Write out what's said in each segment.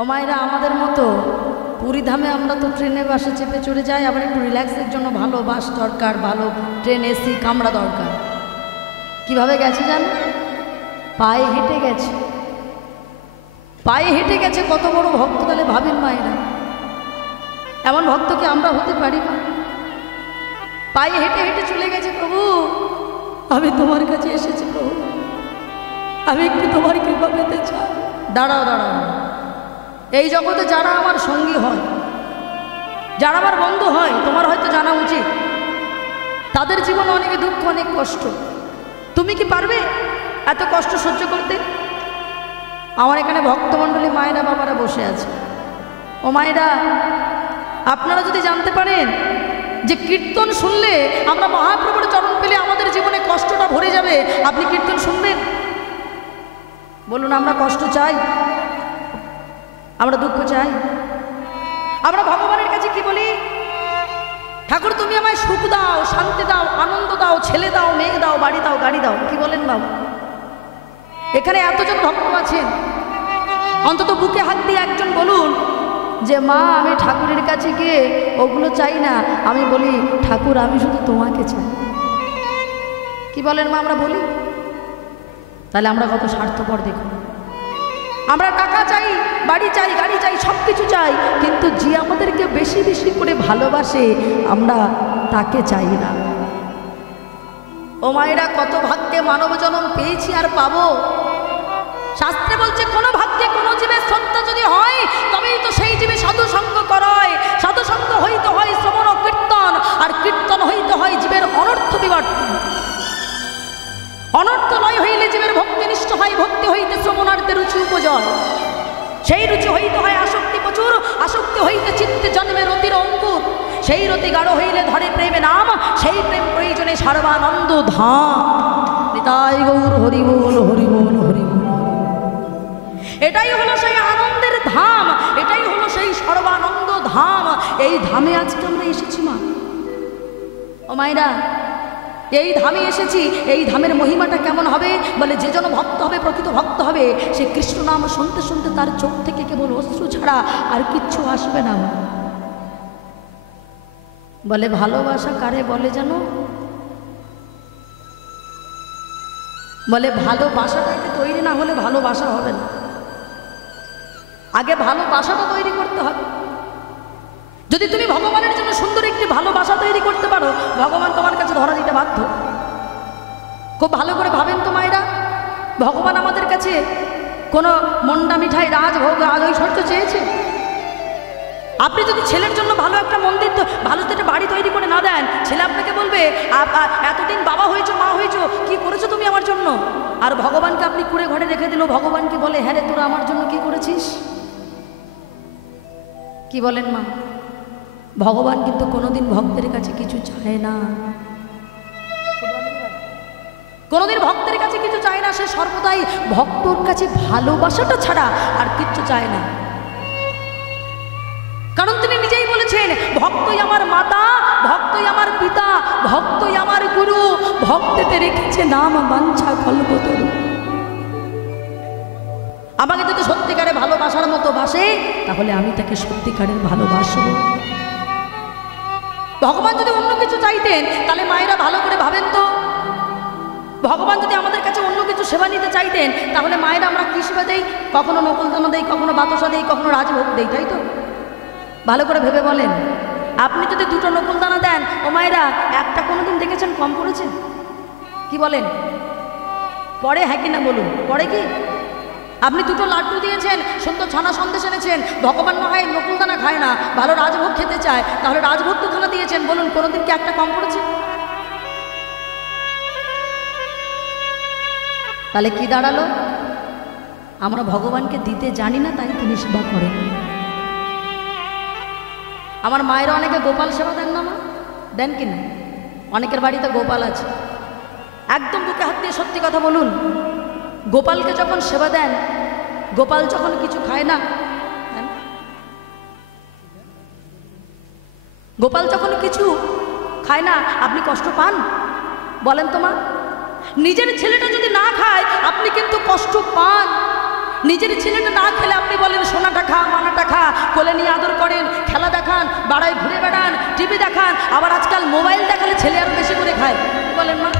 ও মায়েরা, আমাদের মতো পুরীধামে আমরা তো ট্রেনে বাসে চেপে চড়ে যাই, আবার একটু রিল্যাক্সের জন্য ভালো বাস দরকার, ভালো ট্রেন এসি কামরা দরকার। কিভাবে গেছে জানো? পায়ে হেঁটে গেছে। পায়ে হেঁটে গেছে কত বড় ভক্ত, তাহলে ভাবেন মায়েরা, এমন ভক্ত কি আমরা হতে পারি না? পায়ে হেঁটে হেঁটে চলে গেছে, প্রভু আমি তোমার কাছে এসেছি, প্রভু আমি একটু তোমার কৃপা পেতে চাই। দাঁড়াও দাঁড়াও, এই জগতে যারা আমার সঙ্গী হয়, যারা আমার বন্ধু হয়, তোমার হয়তো জানা উচিত তাদের জীবনে অনেক দুঃখ, অনেক কষ্ট। তুমি কি পারবে এত কষ্ট সহ্য করতে? আমার এখানে ভক্তমণ্ডলী মায়েরা বাবারা বসে আছে। ও মায়েরা, আপনারা যদি জানতে পারেন যে কীর্তন শুনলে আমরা মহাপ্রভুর চরণ পেলে আমাদের জীবনে কষ্টটা ভরে যাবে, আপনি কীর্তন শুনবেন? বলুন, আমরা কষ্ট চাই? আমরা দুঃখ চাই? আমরা ভগবানের কাছে কি বলি? ঠাকুর তুমি আমায় সুখ দাও, শান্তি দাও, আনন্দ দাও, ছেলে দাও, মেয়ে দাও, বাড়ি দাও, গাড়ি দাও। কি বলেন বাবা? এখানে এতজন ভক্ত আছেন, অন্তত বুকে হাত দিয়ে একজন বলুন যে মা আমি ঠাকুরের কাছে গিয়ে ওগুলো চাই না, আমি বলি ঠাকুর আমি শুধু তোমাকে চাই। কি বলেন মা? আমরা বলি? তাহলে আমরা কত স্বার্থপর দেখুন। আমরা টাকা চাই, বাড়ি চাই, গাড়ি চাই, সব কিছু চাই, কিন্তু যে আমাদেরকে বেশি বেশি করে ভালোবাসে আমরা তাকে চাই না। ও মায়েরা, কত ভাগ্যে মানব জন্ম পেয়েছি আর পাবো। শাস্ত্রে বলছে কোন ভাগ্যে কোন জীবের শ্রদ্ধা যদি হয় তবেই তো সেই জীবে সাধু সঙ্গ করায়। সাধু সঙ্গ হইতে হয় শ্রবণ ও কীর্তন, আর কীর্তন হইতে হয় জীবের অনর্থ বিবর্তন। অনর্থ নয় হইলে জীবের ভক্তিনিষ্ঠ হয়, ভক্তি হইতে শ্রবণার্থে রুচি উপজয়। সেই রুচি হইতে হয় আসক্তি প্রচুর, আসক্তি হইতে চিত্তে জন্মের রতির অঙ্কুর। সেই রতি গাঢ় হইলে ধরে প্রেমে নাম, সেই প্রেম প্রয়োজনে সর্বানন্দ ধাম। নিতাই গৌর হরি বল, হরি বল, হরি বল। এটাই হলো সেই আনন্দের ধাম, এটাই হলো সেই সর্বানন্দ ধাম। এই ধামে আজকে আমরা এসেছি মা। ও মায়েরা, এই ধামে এসেছি। এই ধামের মহিমাটা কেমন হবে? বলে যে জন ভক্ত হবে, প্রকৃত ভক্ত হবে, সে কৃষ্ণ নাম শুনতে শুনতে তার চোখ থেকে কেবল অশ্রু ছাড়া আর কিচ্ছু আসবে না। বলে ভালোবাসা কারে বলে জানো? বলে ভালোবাসাটাকে তৈরি না হলে ভালোবাসা হবে না। আগে ভালোবাসাটা তৈরি করতে হবে। যদি তুমি ভগবানের জন্য সুন্দর একটি ভালোবাসা তৈরি করতে পারো, ভগবান তোমার কাছে ধরা দিতে বাধ্য। খুব ভালো করে ভাবেন তো মায়েরা, ভগবান আমাদের কাছে কোনো মন্ডা মিঠাই, রাজভোগ, রাজ ঐশ্বর্য চেয়েছে? আপনি যদি ছেলের জন্য ভালো একটা মন্দির, ভালো একটা বাড়ি তৈরি করে না দেন, ছেলে আপনাকে বলবে এতদিন বাবা হয়েছো, মা হয়েছো, কি করেছো তুমি আমার জন্য? আর ভগবানকে আপনি কুড়ে ঘরে রেখে দিল, ভগবান কি বলে হ্যাঁ রে তোরা আমার জন্য কি করেছিস? কি বলেন মা? ভগবান কিন্তু কোনোদিন ভক্তের কাছে কিছু চায় না, কোনোদিন ভক্তের কাছে কিছু চায় না। সে সর্বদাই ভক্তর কাছে ভালোবাসাটা ছাড়া আর কিচ্ছু চায় না। কারণ তিনি নিজেই বলেছেন, ভক্তই আমার মাতা, ভক্তই আমার পিতা, ভক্তই আমার গুরু, ভক্তেতে রেখেছে নাম বাঞ্ছা কল্পতরু। আমাকে যদি সত্যিকারে ভালোবাসার মতো বাসে, তাহলে আমি তাকে সত্যিকারের ভালোবাসবো। ভগবান যদি অন্য কিছু চাইতেন, তাহলে মায়েরা ভালো করে ভাবেন তো, ভগবান যদি আমাদের কাছে অন্য কিছু সেবা নিতে চাইতেন, তাহলে মায়েরা আমরা কি সেবা দেই? কখনো নকুলদানা দেই, কখনো বাতাসা দেই, কখনো রাজভোগ দেই, তাই তো? ভালো করে ভেবে বলেন, আপনি যদি দুটো নকুলদানা দেন, ও মায়েরা একটা কোনোদিন দেখেছেন কম করেছে? কি বলেন? পরে হ্যাঁ কি না বলুন, পরে কি? আপনি দুটো লাড্ডু দিয়েছেন, সুন্দর ছানা সন্দেশ এনেছেন, ভগবান না হয় নকুলদানা খায় না, ভালো রাজভোগ খেতে চায়, তাহলে রাজভোগ দুখানা দিয়েছেন, বলুন কোনোদিন কি একটা কম পড়েছে? তাহলে কি দাঁড়ালো? আমরা ভগবানকে দিতে জানি না, তাই তিনি সেবা করেন। আমার মায়েরা অনেকে গোপাল সেবা দেন না মা? দেন কি না? অনেকের বাড়িতে গোপাল আছে। একদম বুকে হাত দিয়ে সত্যি কথা বলুন, গোপালকে যখন সেবা দেন, গোপাল যখন কিছু খায় না, গোপাল যখন কিছু খায় না, আপনি কষ্ট পান? বলেন তো মা? নিজের ছেলেটা যদি না খায় আপনি কিন্তু কষ্ট পান। নিজের ছেলেটা না খেলে আপনি বলেন সোনাটা খা, কোলে নিয়ে আদর করেন, খেলা দেখান, বাড়ায় ঘুরে বেড়ান, টিভি দেখান, আবার আজকাল মোবাইল দেখালে ছেলে আরো বেশি করে খায়। বলেন মা,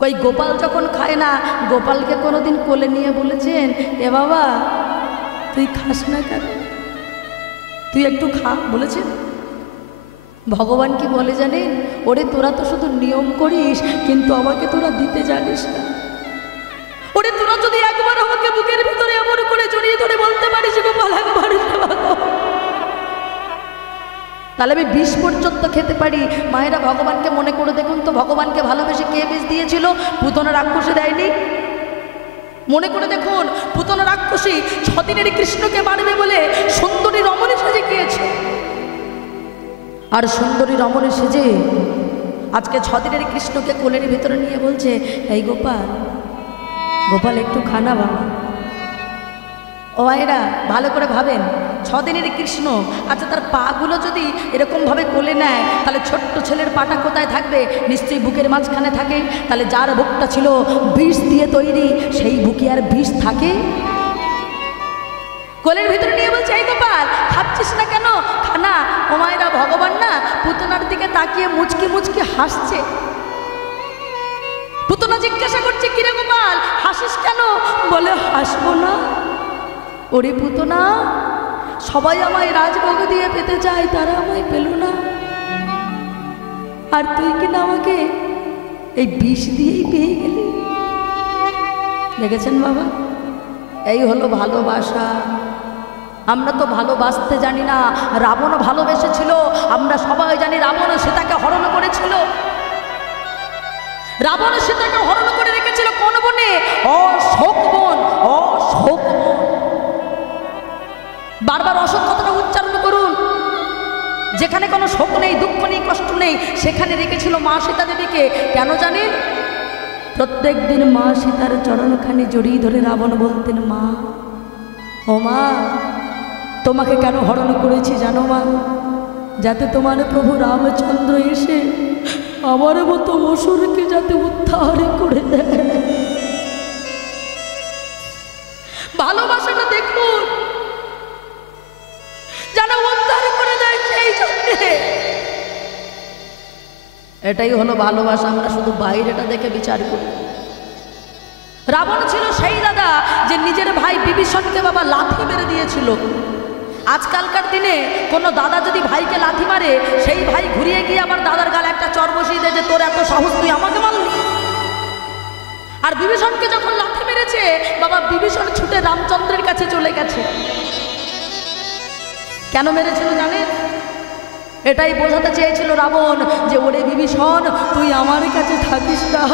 কই গোপাল যখন খায় না, গোপালকে কোনোদিন কোলে নিয়ে বলেছেন এ বাবা তুই খাস না কেন, তুই একটু খা বলেছেন? ভগবান কি বলে জানেন? ওরে তোরা তো শুধু নিয়ম করিস, কিন্তু আমাকে তোরা দিতে জানিস না। ওরে তোরা যদি একবার আমাকে বুকের ভিতরে এমন করে জড়িয়ে ধরে বলতে পারিস গোপাল একবার, তাহলে আমি বিষ পর্যন্ত খেতে পারি। মায়েরা ভগবানকে মনে করে দেখুন তো, ভগবানকে ভালোবেসে কে বিষ দিয়েছিল? পুতনা রাক্ষসী দেয়নি? মনে করে দেখুন, পুতনা রাক্ষসী 6 দিনের কৃষ্ণকে মারবে বলে সুন্দরী রমণী সেজে গিয়েছে, আর সুন্দরী রমণী সেজে আজকে 6 দিনের কৃষ্ণকে কোলের ভিতরে নিয়ে বলছে এই গোপাল, গোপাল একটু খানা বাবা। ও এরা ভালো করে ভাবেন, 6 দিনের কৃষ্ণ, আচ্ছা তার পাগুলো যদি এরকমভাবে কোলে নেয়, তাহলে ছোট্ট ছেলের পাটা কোথায় থাকবে? নিশ্চয়ই বুকের মাঝখানে থাকে। তাহলে যার বুকটা ছিল বিষ দিয়ে তৈরি, সেই বুকে আর বিষ থাকে? কোলের ভিতরে নিয়ে বলছে এই গোপাল খাচ্ছিস না কেন, খানা। ও মায়েরা, ভগবান না পুতনার দিকে তাকিয়ে মুচকি মুচকি হাসছে। পুতনা জিজ্ঞাসা করছে কিরে গোপাল হাসিস কেন? বলে হাসবো না। ওরে পুতনা, সবাই আমায় রাজভোগ দিয়ে পেতে চায়, তারা আমায় পেল না, আর তুই কিনা আমাকে এই বিষ দিয়েই পেয়ে গেলি। দেখেছেন বাবা, এই হলো ভালোবাসা। আমরা তো ভালোবাসতে জানি না। রাবণ ভালোবেসেছিল, আমরা সবাই জানি রাবণ সীতাকে হরণ করেছিল। রাবণ সীতাকে হরণ করে রেখেছিল কোন বনে? অশোক বন, অশোক বন। বারবার অশোক কথাটা উচ্চারণ করুন। যেখানে কোনো শোক নেই, দুঃখ নেই, কষ্ট নেই, সেখানে রেখেছিল মা সীতা দেবীকে। কেন জানেন? প্রত্যেক দিন মা সীতার চরণখানি জড়িয়ে ধরে রাবণ বলতেন, মা, ও মা, তোমাকে কেন হরণ করেছি জানো মা? যাতে তোমার প্রভু রামচন্দ্র এসে আমার মতো অসুরকে যাতে উদ্ধার করে দেয়। ভালোবাসাটা দেখুন, যেন উদ্ধার করে দেয় সেই জন্যে। এটাই হলো ভালোবাসা। আমরা শুধু বাইরেটা দেখে বিচার করি। রাবণ ছিল সেই দাদা যে নিজের ভাই বিভীষণকে বাবা লাথি মেরে দিয়েছিল। আজকালকার দিনে কোনো দাদা যদি ভাইকে লাথি মারে, সেই ভাই ঘুরিয়ে গিয়ে আবার দাদার গালে একটা চর বসিয়ে দেয় যে তোর এত সাহস, তুই আমাকে মারলি। আর বিভীষণকে যখন লাথি মেরেছে বাবা, বিভীষণ ছুটে রামচন্দ্রের কাছে চলে গেছে। কেন মেরেছিল জানেন? এটাই বোঝাতে চেয়েছিল রাবণ যে ওরে বিভীষণ, তুই আমার কাছে থাকিস না,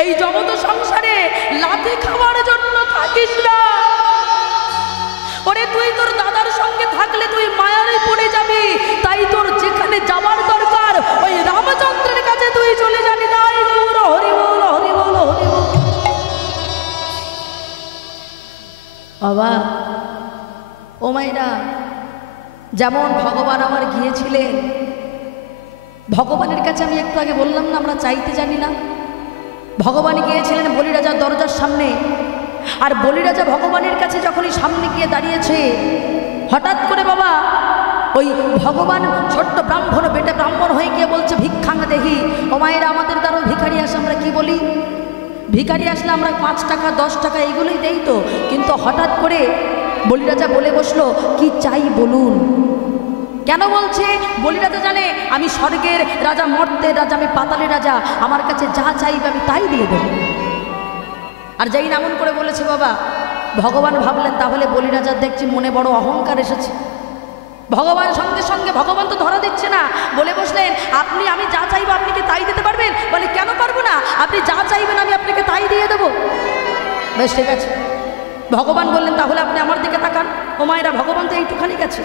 এই জগৎ সংসারে লাথি খাওয়ার জন্য থাকিস না। ওরে তুই তোর দাদার সঙ্গে থাকলে তুই মায়ারে পড়ে যাবি, তাই তোর যেখানে যাওয়ার দরকার ওই রামচন্দ্রের কাছে তুই চলে যাবি। তাই গৌর হরি বল, হরি বল, হরি বল। বাবা ও মায়েরা, যেমন ভগবান আমার গিয়েছিলেন, ভগবানের কাছে আমি একটু আগে বললাম না আমরা চাইতে জানি না। ভগবান গিয়েছিলেন বলিরাজার দরজার সামনে, আর বলিরাজা ভগবানের কাছে যখনই সামনে গিয়ে দাঁড়িয়েছে, হঠাৎ করে বাবা ওই ভগবান ছোট্ট ব্রাহ্মণ বেটে ব্রাহ্মণ হয়ে গিয়ে বলছে ভিক্ষাং দেহি। ও মায়েরা, আমাদের দ্বারা ভিখারি আসে, আমরা কি বলি? ভিখারি আসলে আমরা 5 টাকা 10 টাকা এইগুলোই দেই তো। কিন্তু হঠাৎ করে বলিরাজা বলে বসলো, কি চাই বলুন। কেন বলছে? বলিরাজা জানে আমি স্বর্গের রাজা, মর্তের রাজা, আমি পাতালের রাজা, আমার কাছে যা চাইবে আমি তাই দিয়ে দেব। আর যেই নামন করে বলেছে বাবা, ভগবান ভাবলেন তাহলে বলিরাজার দেখছি মনে বড় অহংকার এসেছে। ভগবান সঙ্গে সঙ্গে, ভগবান তো ধরা দিচ্ছে না, বলে বসলেন আপনি, আমি যা চাইবো আপনি কি তাই দিতে পারবেন? বলে কেন পারবো না, আপনি যা চাইবেন আমি আপনাকে তাই দিয়ে দেবো। বেশ ঠিক আছে। ভগবান বললেন তাহলে আপনি আমার দিকে তাকান। ও মায়েরা, ভগবান তো এইটুখানি গেছে,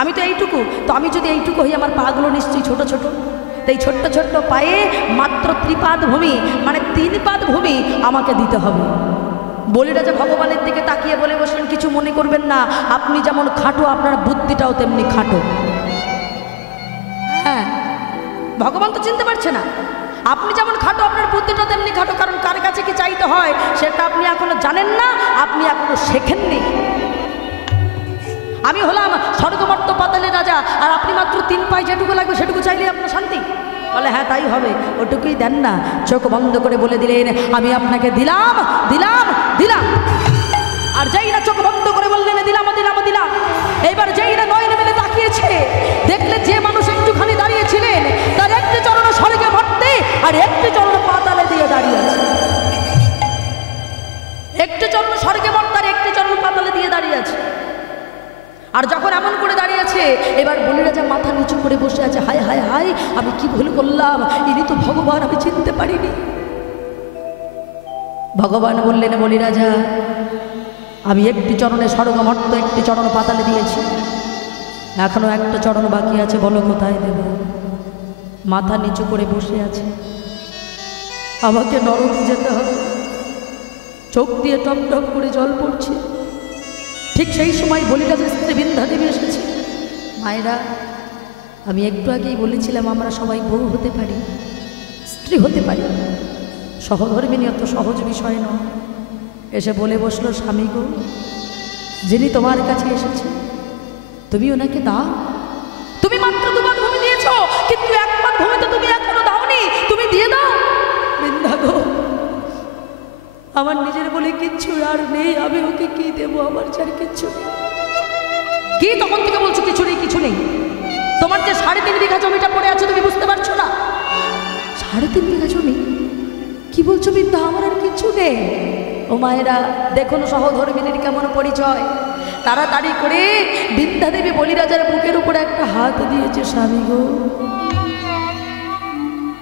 আমি তো এইটুকু, তো আমি যদি এইটুকু হই আমার পাগুলো নিশ্চয়ই ছোট ছোট। তাই ছোট্ট ছোট্ট পায়ে মাত্র 3 পাদ ভূমি, মানে 3 পাদ ভূমি আমাকে দিতে হবে। বলিরাজা ভগবানের দিকে তাকিয়ে বলে বসলেন, কিছু মনে করবেন না, আপনি যেমন খাটো আপনার বুদ্ধিটাও তেমনি খাটো। হ্যাঁ, ভগবান তো চিনতে পারছে না। আপনি যেমন খাটো আপনার বুদ্ধিটা তেমনি খাটো, কারণ কার কাছে কি চাইতে হয় সেটা আপনি এখনো জানেন না, আপনি এখনো শেখেননি। আমি হলাম স্বর্গমর্ত পাতালের রাজা, আর আপনি মাত্র 3 পায়ে যেটুকু লাগবে সেটুকু চাইলে আপনার শান্তি? বলে হ্যাঁ তাই হবে। ওটুকুই দেন না। চোখ বন্ধ করে বলে দিলেন আমি আপনাকে দিলাম দিলাম দিলাম। আর যেই না চোখ বন্ধ করে বললেন দিলাম দিলাম দিলাম, এবার যেই না নয়ন মেলে তাকিয়েছে, দেখলে যে মানুষ একটুখানি দাঁড়িয়েছিলেন তার একটি চরণ স্বর্গে ভর্তি আর একটি চরণ পাতালে দিয়ে দাঁড়িয়ে আছে। একটি চরণ স্বর্গে ভর্তি আর একটি চরণ পাতালে দিয়ে দাঁড়িয়ে আছে। আর যখন এমন করে দাঁড়িয়েছে, এবার বলিরাজা মাথা নিচু করে বসে আছে। হায় হায় হায়, আমি কি ভুল করলাম, ইনি তো ভগবান, আমি চিনতে পারিনি। ভগবান বললেন বলিরাজা আমি একটি চরণে স্বর্গমর্ত একটি চরণ পাতালে দিয়েছি, এখনো একটা চরণ বাকি আছে, বলো কোথায় দেব? মাথা নিচু করে বসে আছে। আমাকে নরকে যেতে হবে। চোখ দিয়ে টপ টপ করে জল পড়ছে। ঠিক সেই সময় বলিরাজের স্ত্রী বিন্ধ্যা দেবী এসেছে। মায়েরা, আমি একটু আগেই বলেছিলাম আমরা সবাই বউ হতে পারি, স্ত্রী হতে পারি, সহধর্মিনী অত সহজ বিষয় নয়। এসে বলে বসলো স্বামী গো, যিনি তোমার কাছে এসেছে তুমি ওনাকে দাও। তুমি মাত্র 2 পাত ভূমি দিয়েছ, কিন্তু 1 পাত ভূমি তো তুমি এখনো দাওনি, তুমি দিয়ে দাও। বিন্ধ্যা গো, আমার নিজের বলে কিচ্ছু আর নেই, আমি ওকে কি দেবো? আমার চার কিচ্ছু নেই। কি তখন থেকে বলছো কিছু নেই কিছু নেই? তোমার যে 3.5 বিঘা জমিটা পড়ে আছে তুমি বুঝতে পারছো না? 3.5 বিঘা জমি? কি বলছো বিন্ধ্যা, আমার আর কিছু নেই? ও মায়েরা দেখুন সহধর্মিনীর কেমন পরিচয়। তাড়াতাড়ি করে বিন্ধ্যা দেবী বলিরাজার বুকের উপরে একটা হাত দিয়েছে। স্বামী গো,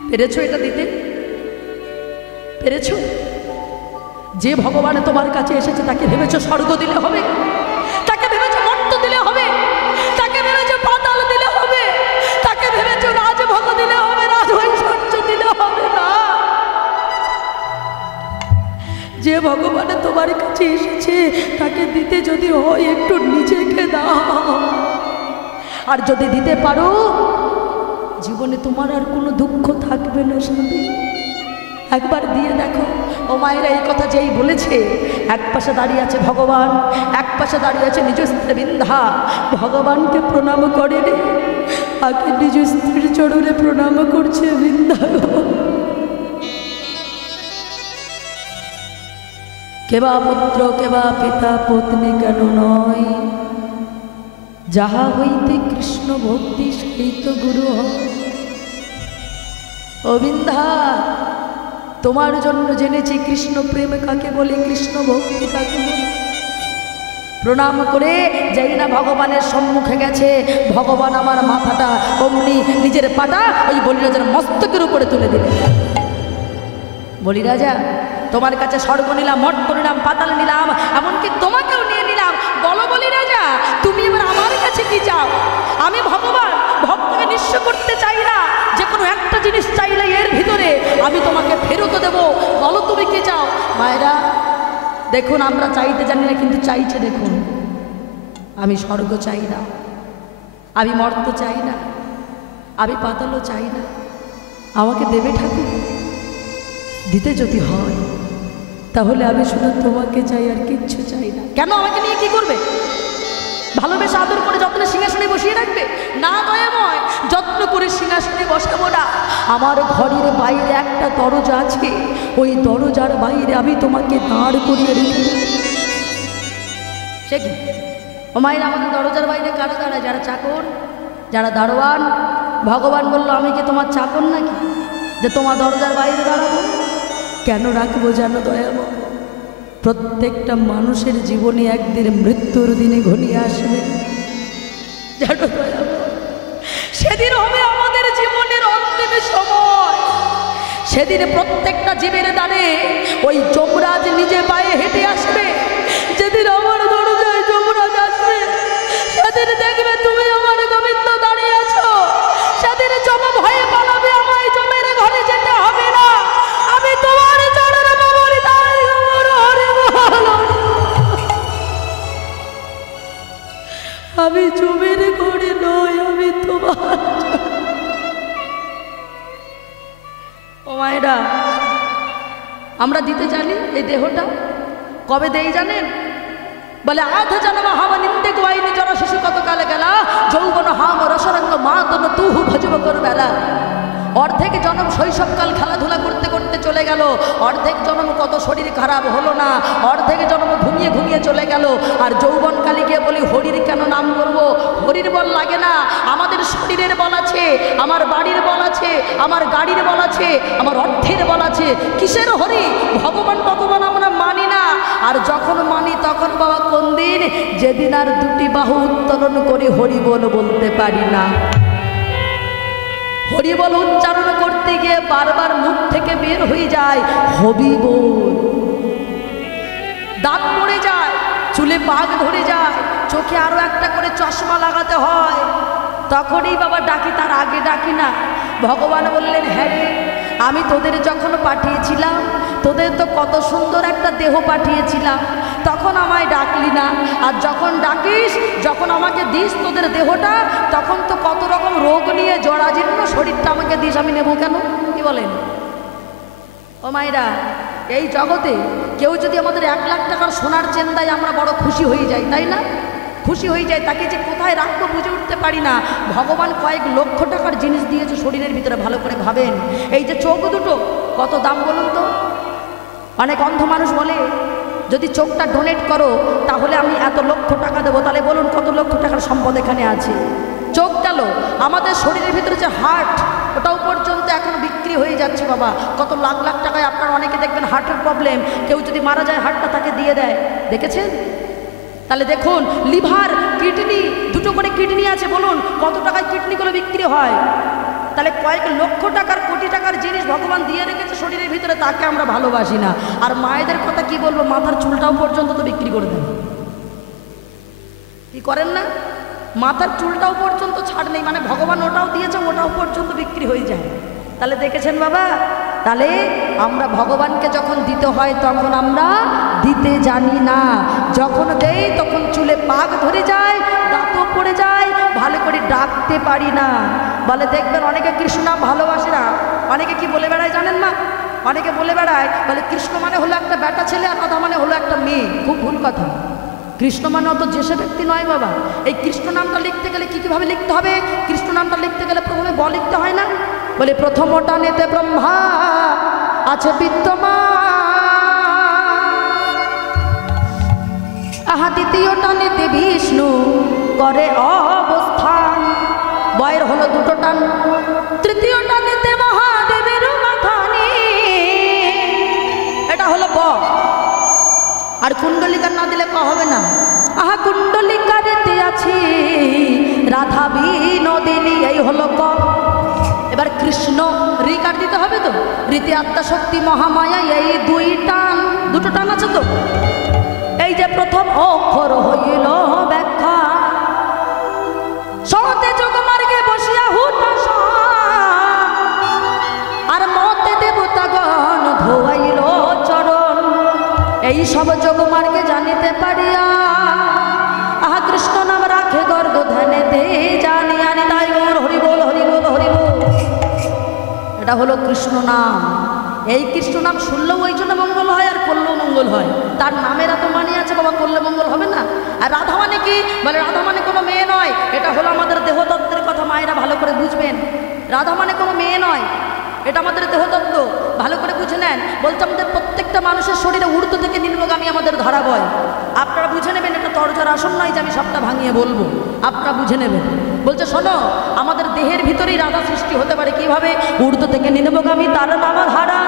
পেরেছো এটা দিতে? পেরেছো? যে ভগবান তোমার কাছে এসেছে তাকে ভেবেছো স্বর্গ দিলে হবে? তাকে ভেবেছো মর্ত দিলে হবে? তাকে ভেবেছো পাতাল দিলে হবে? তাকে ভেবেছো রাজভোগ দিলে হবে, রাজঐশ্বর্য দিলে হবে? না, যে ভগবান তোমার কাছে এসেছে তাকে দিতে যদি হয় একটু নিজেকে দাও। আর যদি দিতে পারো জীবনে তোমার আর কোনো দুঃখ থাকবে না। স্বামী একবার দিয়ে দেখো। ও মায়েরা, এই কথা যেই বলেছে, এক পাশে দাঁড়িয়ে আছে ভগবান, এক পাশে দাঁড়িয়ে আছে নিজ স্ত্রী বিন্ধ্যা। ভগবানকে প্রণাম করেনি, আগে নিজ স্ত্রীর চরণে প্রণাম করছে। বিন্ধ্যা কেবা পুত্র কেবা পিতা পত্নী কেন নয়, যাহা হইতে কৃষ্ণ ভক্তি সেই তো গুরু হয়। ও বিন্ধ্যা, তোমার জন্য জেনেছি কৃষ্ণ প্রেম কাকে বলে, কৃষ্ণ ভক্তি কাকে বলে। প্রণাম করে যেই না ভগবানের সম্মুখে গেছে, ভগবান আমার মাথাটা অমনি নিজের পাটা ওই বলিরাজার মস্তকের উপরে তুলে দিলেন। বলিরাজা, তোমার কাছে স্বর্গ নিলাম, মর্ত নিলাম, পাতাল নিলাম, এমনকি তোমাকেও নিয়ে নিলাম। বলো বলিরাজা, তুমি এবার আমার কাছে কি চাও? আমি ভগবান, ভক্তকে নিঃস্ব করতে চাই না। যে কোনো একটা জিনিস চাইলে এর ভিতরে আমি তোমাকে ফেরত দেব। বলো তুমি কি চাও? মায়েরা দেখুন, আমরা চাইতে জানি না, কিন্তু চাইছে দেখুন। আমি স্বর্গ চাই না, আমি মর্ত চাই না, আমি পাতালও চাই না। আমাকে দেবে ঠাকুর। দিতে যদি হয় তাহলে আমি শুধু তোমাকে চাই, আর কিচ্ছু চাই না। কেন? আমাকে নিয়ে কি করবে? ভালোবেসে আদর করে যত্নে সিংহাসনে বসিয়ে রাখবে? না দয়াময়, যত্ন করে সিংহাসনে বসাবো না। আমার ঘরের বাইরে একটা দরজা আছে, ওই দরজার বাইরে আমি তোমাকে দাঁড় করিয়ে রেখে দেব। সে কি ও মায়ের, আমাদের দরজার বাইরে কারা দাঁড়ায়? যারা চাকর, যারা দারোয়ান। ভগবান বলল আমি কি তোমার চাকর নাকি যে তোমার দরজার বাইরে দাঁড়াবো? কেন রাখবো জানো দয়াময়? প্রত্যেকটা মানুষের জীবনে একদিন মৃত্যুর দিনে ঘনিয়ে আসবে জানো দয়াময়। সেদিন হবে আমাদের জীবনের অন্তিম সময়। সেদিন প্রত্যেকটা জীবের দ্বারে ওই যমরাজ নিজে পায়ে হেঁটে আসবে। যেদিন আমার দরজায় যমরাজ আসবে, সেদিন দেখবে তুমি আমার গোবিন্দ দাঁড়িয়ে আছো। সেদিন যম ভয়ে পালাবে, আমায় যমের ঘরে যেতে হবে না। আমি তোমার চরণে নমরি তাই গমর হরি বল। আমি যমের ঘরে নই, আমি তোমার। ও মায়েরা, আমরা দিতে জানি এই দেহটা কবে দেই জানেন? বলে আধ জন্ম হাম নিন্দে গোয়াইনি জরা শিশু কত কালে গেলা যৌবন হাম রসরঙ্গ মা তন তুহু ভজব করবেলা। অর্ধেক জন্ম শৈশবকাল খেলাধুলা করতে করতে চলে গেল, অর্ধেক জন্ম কত শরীর খারাপ হলো না, অর্ধেক জন্ম ঘুমিয়ে ঘুমিয়ে চলে গেল। আর যৌবনকালে গিয়ে বলি হরির কেন নাম করবো? হরির বল লাগে না, আমাদের শরীরের বল আছে, আমার বাড়ির বল আছে, আমার গাড়ির বল আছে, আমার অর্থের বল আছে। কিসের হরি? ভগবান ভগবান আমরা মানি না। আর যখন মানি তখন বাবা কোন দিন? যেদিন আর দুটি বাহু উত্তোলন করে হরি বল বলতে পারি না। হরি বল উচ্চারণ করতে গিয়ে বারবার মুখ থেকে বের হয়ে যায় হবি বল। দাঁত পড়ে যায়, চুলে পাক ধরে যায়, চোখে আরো একটা করে চশমা লাগাতে হয়। তখনই বাবা ডাকি, তার আগে ডাকি না। ভগবান বললেন হ্যাঁ রে, আমি তোদের যখন পাঠিয়েছিলাম, তোদের তো কত সুন্দর একটা দেহ পাঠিয়েছিলাম, তখন আমায় ডাকলি না। আর যখন ডাকিস, যখন আমাকে দিস তোদের দেহটা, তখন তো কত রকম রোগ নিয়ে জরাজীর্ণ শরীরটা আমাকে দিস, আমি নেব কেন? কি বলেন ও মায়েরা? এই জগতে কেউ যদি আমাদের 1 লাখ টাকার সোনার চেন দেয়, আমরা বড় খুশি হয়ে যাই, তাই না? খুশি হয়ে যায়, তাকে যে কোথায় রাখবো বুঝে উঠতে পারি না। ভগবান কয়েক লক্ষ টাকার জিনিস দিয়েছে শরীরের ভিতরে, ভালো করে ভাবেন। এই যে চোখ দুটো কত দাম বলুন তো? অনেক অন্ধ মানুষ বলে যদি চোখটা ডোনেট করো তাহলে আমি এত লক্ষ টাকা দেবো। তাহলে বলুন কত লক্ষ টাকার সম্পদ এখানে আছে? চোখ গেল, আমাদের শরীরের ভিতরে যে হার্ট, ওটাও পর্যন্ত এখন বিক্রি হয়ে যাচ্ছে বাবা। কত লাখ লাখ টাকায় আপনারা অনেকে দেখবেন হার্টের প্রবলেম, কেউ যদি মারা যায় হার্টটা তাকে দিয়ে দেয়, দেখেছেন? তাহলে দেখুন লিভার, কিডনি, দুটো করে কিডনি আছে, বলুন কত টাকায় কিডনিগুলো বিক্রি হয়? তাহলে কয়েক লক্ষ টাকার, কোটি টাকার জিনিস ভগবান দিয়ে রেখেছে শরীরের ভিতরে, তাকে আমরা ভালোবাসি না। আর মায়েদের কথা কি বলবো, মাথার চুলটাও পর্যন্ত তো বিক্রি করে দেন। কি করেন না? মাথার চুলটাও পর্যন্ত ছাড় নেই, মানে ভগবান ওটাও দিয়েছে, ওটাও পর্যন্ত বিক্রি হয়ে যায়। তাহলে দেখেছেন বাবা? তাহলে আমরা ভগবানকে যখন দিতে হয় তখন আমরা দিতে জানি না। যখন দেই তখন চুলে পাক ধরে যায়, দাঁতও পড়ে যায়, ভালো করে ডাকতে পারি না। বলে দেখবেন অনেকে কৃষ্ণ নাম ভালোবাসে না, অনেকে কি বলে বেড়ায় জানেন মা? অনেকে বলে বেড়ায়, বলে কৃষ্ণ মানে হলো একটা বেটা ছেলে আর রাধা মানে হলো একটা মেয়ে। খুব ভুল কথা। কৃষ্ণ মানে অত যে সে ব্যক্তি নয় বাবা। এই কৃষ্ণ নামটা লিখতে গেলে কিভাবে লিখতে হবে? কৃষ্ণ নামটা লিখতে গেলে প্রথমে ব লিখতে হয় না? বলে প্রথম টানেতে ব্রহ্মা আছে বিদ্যমান, আহা দ্বিতীয় টানেতে বিষ্ণু করে অবস্থান। বয়ের হলো দুটো টান, তৃতীয় টানেতে মহাদেবের মাথানি, এটা হলো ব। আর কুণ্ডলিকার না দিলে ক হবে না। আহা কুণ্ডলিকারেতে আছি রাধা বিনোদিনী, এই হলো ক। এবার কৃষ্ণ রিকার দিতে হবে তো, রীতি আত্মা শক্তি মহামায়া, এই দুই টান, দুটো টান আছে তো। এই যে প্রথম অক্ষর হইল ব্যাখ্যা, সতে যোগ মার্গে বসিয়া হুতাশ, আর মতে দেবতাগণ ধোয়াইল চরণ। এই সব যোগ মার্গে জানিতে পারিয়া, আহা কৃষ্ণ নাম রাখে গর্গ ধ্যানে দে জানি আনি, তাই গৌর হরি বল হরি বল হরি বল। এটা হলো কৃষ্ণ নাম। এই কৃষ্ণ নাম শুনলেও ওই জন্য মঙ্গল হয়, আর করলেও মঙ্গল হয়। তার নামের এত মানি আছে বাবা, করলে মঙ্গল হবে না? আর রাধা মানে কি? বলে রাধা মানে কোনো মেয়ে নয়, এটা হলো আমাদের দেহতত্ত্বের কথা, মায়েরা ভালো করে বুঝবেন। রাধা মানে কোনো মেয়ে নয়, এটা আমাদের দেহতত্ত্ব, ভালো করে বুঝে নেন। বলতে আমাদের প্রত্যেকটা মানুষের শরীরে ঊর্ধ্ব থেকে নিম্নগামী আমাদের ধারা বয়। আপনারা বুঝে নেবেন, এটা তরজার আসন নয় যে আমি সবটা ভাঙিয়ে বলবো, আপনারা বুঝে নেবেন। বলছে শোনো, আমাদের দেহের ভিতরেই রাধা সৃষ্টি হতে পারে। কিভাবে? ঊর্ধ্ব থেকে নিম্নগামী তার নাম ধারা,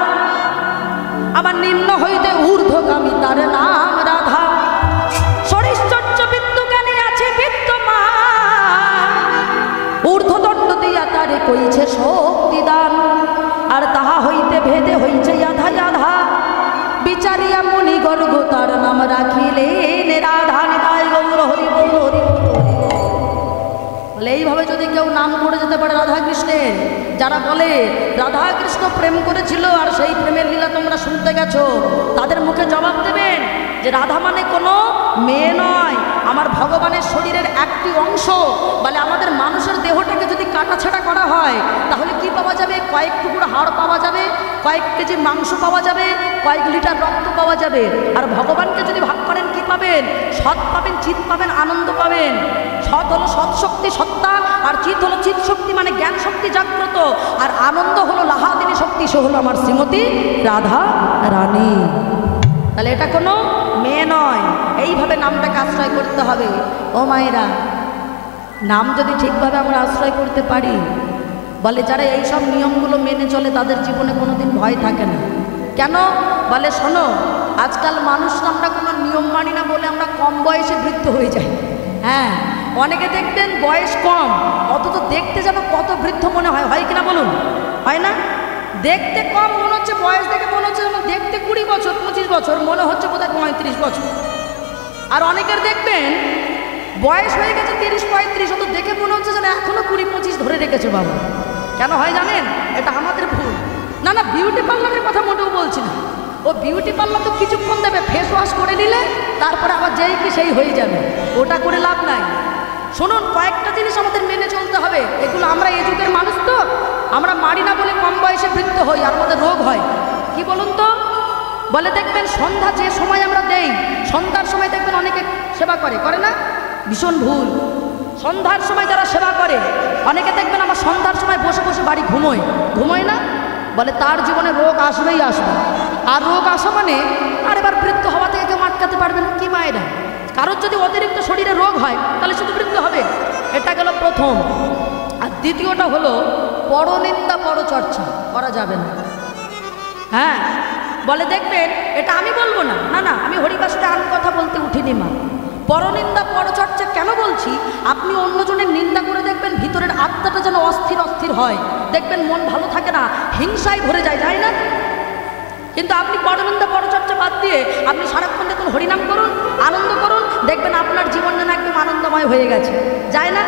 আবার নিম্ন হইতে ঊর্ধ্বগামী তার নাম রাধা। শরীরচর্য বিদ্যুজ্ঞানী আছে বিদ্যমান, ঊর্ধ্বদণ্ড দিয়া তারে কইছে শক্তিদান, আর তাহা হইতে ভেদে হইছে আধা আধা, বিচারিয়া মুনি গর্গ তার নাম রাখিলেন রাধা। নিতাই গৌর হরি বল হরি বল। এইভাবে যদি কেউ নাম করে যেতে পারে রাধা কৃষ্ণের, যারা বলে রাধা কৃষ্ণ প্রেম করেছিল আর সেই প্রেমের লীলা তোমরা শুনতে গেছো, তাদের মুখে জবাব দেবেন যে রাধা মানে কোনো মেয়ে নয়, আমার ভগবানের শরীরের একটি অংশ। বলে আমাদের মানুষের দেহটাকে যদি কাটাছাড়া করা হয় তাহলে কি পাওয়া যাবে? কয়েক টুকরো হাড় পাওয়া যাবে, কয়েক কেজি মাংস পাওয়া যাবে, কয়েক লিটার রক্ত পাওয়া যাবে। আর ভগবানকে যদি ভাগ করেন কি পাবেন? পাবেন, সৎ পাবেন, চিৎ পাবেন, আনন্দ পাবেন। সৎ হলো সৎশক্তি, সত্তা, আর চিৎ হলো চিৎ শক্তি মানে জ্ঞান শক্তি জাগ্রত, আর আনন্দ হলো লাহাদিনী শক্তি, সে হলো আমার শ্রীমতী রাধা রানী। তাহলে এটা কোনো মেয়ে নয়, এইভাবে নামটাকে আশ্রয় করতে হবে। ও মায়েরা, নাম যদি ঠিকভাবে আমরা আশ্রয় করতে পারি, বলে যারা এই সব নিয়মগুলো মেনে চলে তাদের জীবনে কোনোদিন ভয় থাকে না। কেন? বলে শোনো, আজকাল মানুষ আমরা কোনো নিয়ম মানি না বলে আমরা কম বয়সে বৃদ্ধ হয়ে যাই। হ্যাঁ, অনেকে দেখবেন বয়স কম, অথচ দেখতে যেন কত বৃদ্ধ মনে হয়, হয় কিনা বলুন? হয় না? দেখতে কম মনে হচ্ছে, বয়স দেখে মনে হচ্ছে যেন দেখতে 20 বছর 25 বছর, মনে হচ্ছে বোধহয় 35 বছর। আর অনেকের দেখবেন বয়স হয়ে গেছে 30-35, অত দেখে মনে হচ্ছে যেন এখনো 20-25 ধরে রেখেছে বাবা। কেন হয় জানেন? এটা আমাদের ভুল। না না, বিউটি পার্লারের কথা মোটেও বলছি না। ও বিউটি পার্লার তো কিছুক্ষণ দেবে, ফেস ওয়াশ করে নিলে তারপরে আবার যেই কি সেই হয়ে যাবে, ওটা করে লাভ নাই। শুনুন, কয়েকটা জিনিস আমাদের মেনে চলতে হবে। এগুলো আমরা এই যুগের মানুষ তো, আমরা মারি না বলে কম বয়সে বৃদ্ধ হই আর আমাদের রোগ হয়। কি বলুন তো? বলে দেখবেন সন্ধ্যা যে সময় আমরা দেই, সন্ধ্যার সময় দেখবেন অনেকে সেবা করে না? ভীষণ ভুল। সন্ধ্যার সময় যারা সেবা করে, অনেকে দেখবেন আমার সন্ধ্যার সময় বসে বসে বাড়ি ঘুমোয় না, বলে তার জীবনে রোগ আসবেই আসবে। আর রোগ আসা মানে আর এবার বৃদ্ধ হওয়া থেকে কেউ আটকাতে পারবে না। কি মায়েরা, কারোর যদি অতিরিক্ত শরীরে রোগ হয় তাহলে শুধু বৃদ্ধ হবে। এটা গেল প্রথম। আর দ্বিতীয়টা হলো পরনিন্দা পরচর্চা করা যাবে না। হ্যাঁ, বলে দেখবেন, এটা আমি বলবো না, না না, আমি হরিবাসরে আন কথা বলতে উঠিনি মা। পরনিন্দা পরচর্চা কেন বলছি? আপনি অন্যজনের নিন্দা করে দেখবেন ভিতরের আত্মাটা যেন অস্থির অস্থির হয়, দেখবেন মন ভালো থাকে না, হিংসায় ভরে যায় না? কিন্তু আপনি পরনিন্দা পরচর্চা বাদ দিয়ে আপনি সারাক্ষণ দেখুন হরিনাম করুন, আনন্দ করুন, দেখবেন আপনার জীবন যেন একদম আনন্দময় হয়ে গেছে, যায় না?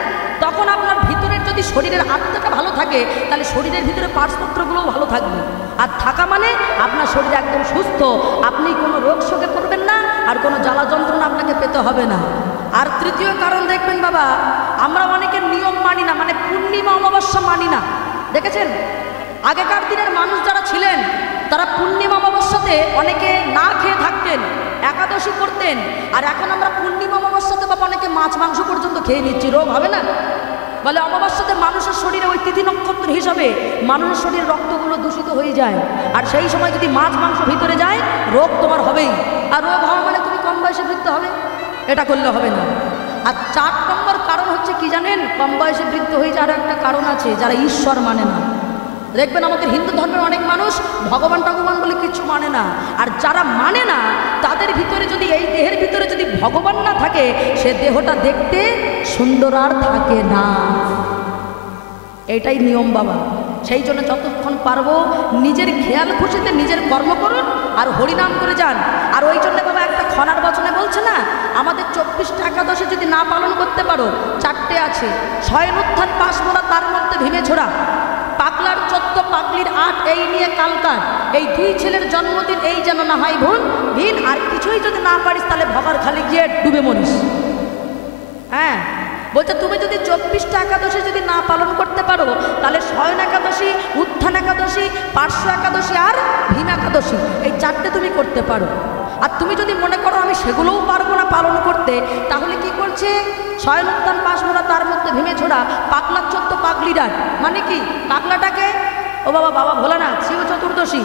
তখন আপনার ভিতরের যদি শরীরের আত্মাটা ভালো থাকে তাহলে শরীরের ভিতরে পার্শ্বপত্রগুলোও ভালো থাকবে। আর থাকা মানে আপনার শরীর একদম সুস্থ, আপনি কোনো রোগ শোকে পড়বেন না, আর কোনো জ্বালা যন্ত্রণা আপনাকে পেতে হবে না। আর তৃতীয় কারণ দেখবেন বাবা, আমরা অনেকের নিয়ম মানি না, মানে পূর্ণিমা অমাবস্যা মানি না। দেখেছেন, আগেকার দিনের মানুষ যারা ছিলেন তারা পূর্ণিমা অমাবস্যাতে অনেকে না খেয়ে থাকতেন, একাদশী করতেন। আর এখন আমরা পূর্ণিমা অমাবস্যাতে বাবা অনেকে মাছ মাংস পর্যন্ত খেয়ে নিচ্ছি, রোগ হবে না? বলে অমাবস্যাতে মানুষের শরীরে ওই তিথি নক্ষত্র হিসাবে মানুষের শরীরের রক্তগুলো দূষিত হয়ে যায়, আর সেই সময় যদি মাছ মাংস ভিতরে যায় রোগ তোমার হবেই। আর রোগ হওয়া মানে তুমি কম বয়সে বৃদ্ধ হবে, এটা করলে হবে না। আর 4 নম্বর কারণ হচ্ছে কি জানেন? কম বয়সে বৃদ্ধ হয়ে যাওয়ার একটা কারণ আছে, যারা ঈশ্বর মানে না। দেখবেন আমাদের হিন্দু ধর্মের অনেক মানুষ ভগবান টগবান বলে কিছু মানে না, আর যারা মানে না তাদের ভিতরে যদি এই দেহের ভিতরে যদি ভগবান না থাকে, সে দেহটা দেখতে সুন্দর আর থাকে না। এটাই নিয়ম বাবা। সেই জন্য যতক্ষণ পারবো নিজের খেয়াল খুশিতে নিজের কর্ম করুন আর হরিনাম করে যান। আর ওই জন্য বাবা একটা খনার বচনে বলছে না, আমাদের 24টা একাদশী যদি না পালন করতে পারো, 4টে আছে, শয়ন উত্থান পাশ মোড়া, তার মধ্যে ভীমে ছোড়া, পাগলার 14 পাগলির 8, এই নিয়ে কালকার, এই 2 ছেলের জন্মদিন, এই যেন না হয় ভিন। আর কিছুই যদি না পারিস তাহলে ভগার খালি গিয়ে ডুবে মরিস। হ্যাঁ, বলছে তুমি যদি 24টা একাদশী যদি না পালন করতে পারো তাহলে শয়ন একাদশী, উত্থান একাদশী, পার্শ্ব একাদশী আর ভীম একাদশী, এই 4টে তুমি করতে পারো। আর তুমি যদি মনে করো আমি সেগুলোও পারবো না পালন করতে, তাহলে কি করছে? শয়ন উত্থান পাশ মোড়া, তার মধ্যে ভীমে ছোড়া, পাগলার 14 পাগলির 8, মানে কি? পাগলাটাকে ও বাবা ভোলানাথ শিব চতুর্দশী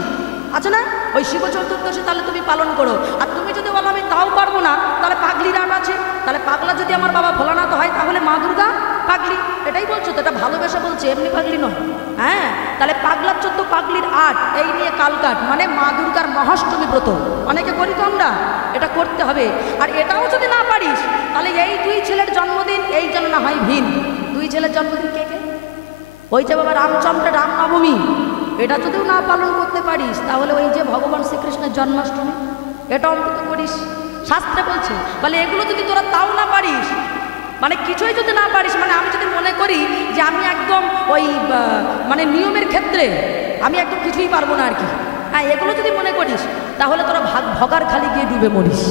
আছে না, ওই শিব চতুর্দশী তাহলে তুমি পালন করো। আর তুমি যদি বলো আমি তাও পারবো না, তাহলে পাগলির 8 আছে, তাহলে পাগলা যদি আমার বাবা ভোলানাথ হয় তাহলে মা দুর্গা পাগলি। এটাই বলছো তো, এটা ভালোবেসে বলছে, এমনি পাগলি নয়। হ্যাঁ, তাহলে পাগলার 14 পাগলির 8, এই নিয়ে কালকাট, মানে মা দুর্গার মহাষ্টমী ব্রত অনেকে করি তো আমরা, এটা করতে হবে। আর এটাও যদি না পারিস তাহলে এই 2 ছেলের জন্মদিন, এই যেন না হয় ভিন। 2 ছেলের জন্মদিন কে? ওই যে বাবা রামচন্দ্রের রামনবমী, এটা যদিও না পালন করতে পারিস তাহলে ওই যে ভগবান শ্রীকৃষ্ণের জন্মাষ্টমী, এটা অন্তত করিস। শাস্ত্রে বলছে, বলে এগুলো যদি তোরা তাও না পারিস, মানে কিছুই যদি না পারিস, মানে আমি যদি মনে করি যে আমি একদম ওই মানে নিয়মের ক্ষেত্রে আমি একদম কিছুই পারবো না আর কি, হ্যাঁ, এগুলো যদি মনে করিস তাহলে তোরা ভগার খালি গিয়ে ডুবে মরিস।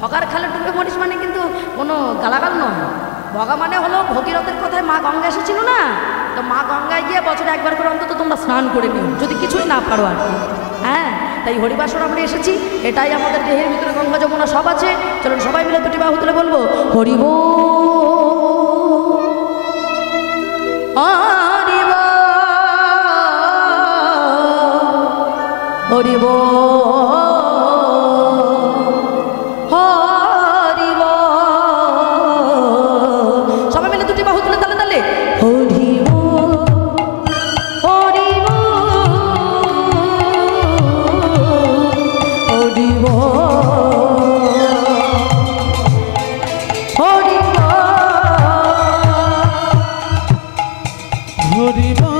ভগার খালে ডুবে মরিস মানে কিন্তু কোনো গালাগাল নয়। ভগা মানে হলো ভগীরথের কথায় মা গঙ্গা এসেছিল না, তো মা গঙ্গায় গিয়ে বছরে একবার করে অন্তত তোমরা স্নান করে নিও, যদি কিছুই না পারো আর কি। হ্যাঁ, তাই হরিবাসর আমরা এসেছি, এটাই আমাদের দেহের ভিতরে গঙ্গা যমুনা সব আছে। চলুন সবাই মিলে দুটি বাহু তুলে বলবো হরি বল, হরি বল, হরি বল, হরি বল। সবাই মিলে দুটি বাহু তুলে তালে তালে হরি বল, হরি বল, হরি বল, হরি বল, হরি বল।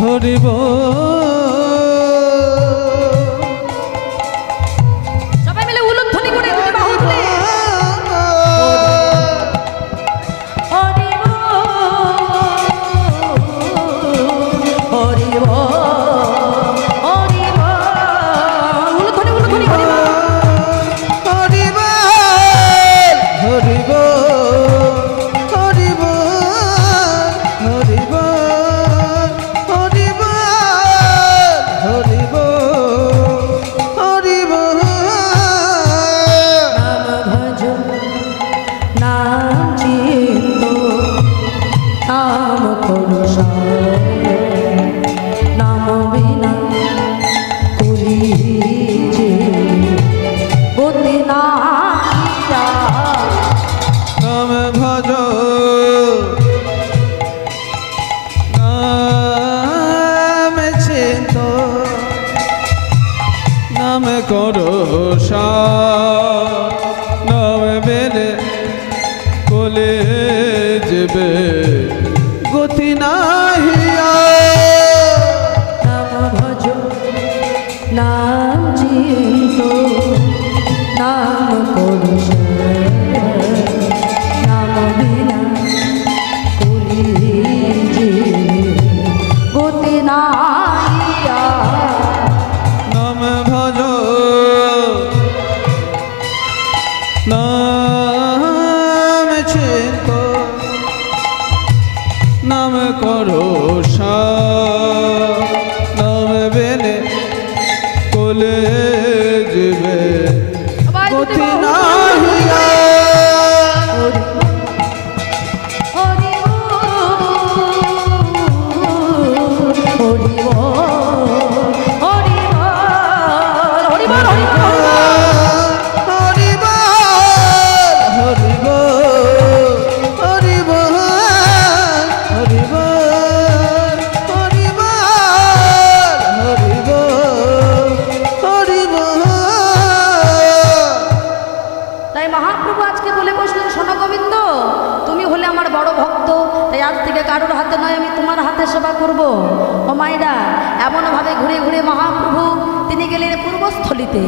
হরি বল। সবাই মিলে উলুধ্বনি করে দুটি বাহু তুলে হরি বল, হরি বল, হরি বল। উলুধ্বনি উলুধ্বনি হরি বল, হরি বল, হরি বল, হরি বল, হরি বল, হরি বল, হরি বল, হরি বল। নাম ভজ নাম চিন্ত নাম করো নাম বিনা কলি যে গতি না নাম ভজ নাম চিন্ত নাম করো নাম বেলে কোলে যাবে গতি নাহিয়া। নাম ভজ নাম চিন্ত নাম করো নাম বিনা কলি যে গতি নাহিয়া। নাম ভজ নাম চিন্ত নাম করো নাম বেলে কোলে যাবে গতি নাহিয়া। হরি বল, হরি বল, হরি বল, হরি বল, হরি বল, হরি বল, হরি বল, হরি বল, হরি বল, হরি বল, হরি বল। তাই মহাপ্রভু আজকে বলে বসলেন, শোনো গোবিন্দ, তুমি হলে আমার বড় ভক্ত, তাই আজ থেকে কারোর হাতে নয় আমি তোমার হাতে সেবা করব। ও মায়েরা, এমনভাবে ঘুরে ঘুরে মহাপ্রভু তিনি গেলেন পূর্বস্থলিতে।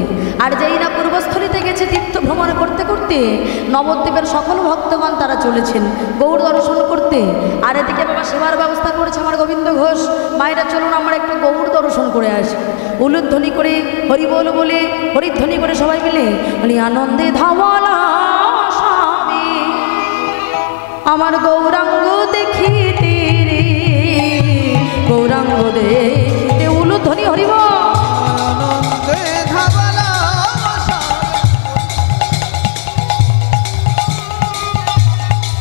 আর যেই না পূর্বস্থলিতে গেছে তীর্থ ভ্রমণ করতে করতে নবদ্বীপের সকল ভক্তগণ তারা চলেছেন গৌর দর্শন করতে। আর এদিকে বাবা সেবার ব্যবস্থা করেছে আমার গোবিন্দ ঘোষ। মায়েরা চলুন আমরা একটু গৌর দর্শন করে আসি। উলুধ্বনি করে হরি বল বলে হরিধ্বনি করে সবাই মিলে বলি আনন্দে ধাওয়ালা স্বামী আমার গৌরাঙ্গ দেখিতে রে, গৌরাঙ্গ দেখিতে। উলুধ্বনি হরি বল। আনন্দে ধাবালা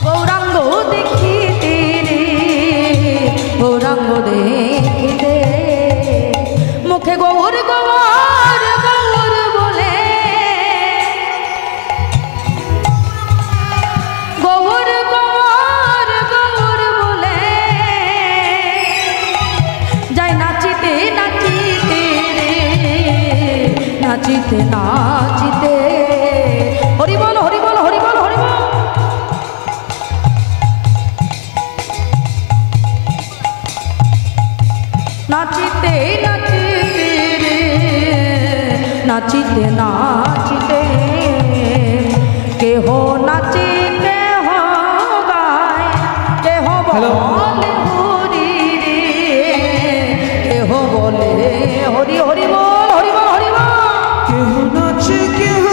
গৌরাঙ্গ দেখিতে রে, গৌরাঙ্গ দেখিতে। মুখে গৌর গৌর গৌর বলে, গৌর গৌর গৌর বলে যাই নাচিতে নাচিতে রে, নাচিতে নাচিতে। হরি বল, হরি বল, হরি বল, হরি বল। নাচিতে নাচিতে রে, নাচিতে নাচিতে। কেহ নাচে কেহ গায়, কেহ বলে হরি রে, কেহ বলে হরি হরি বল, হরি বল, হরি বল। কেহ নাচে কেহ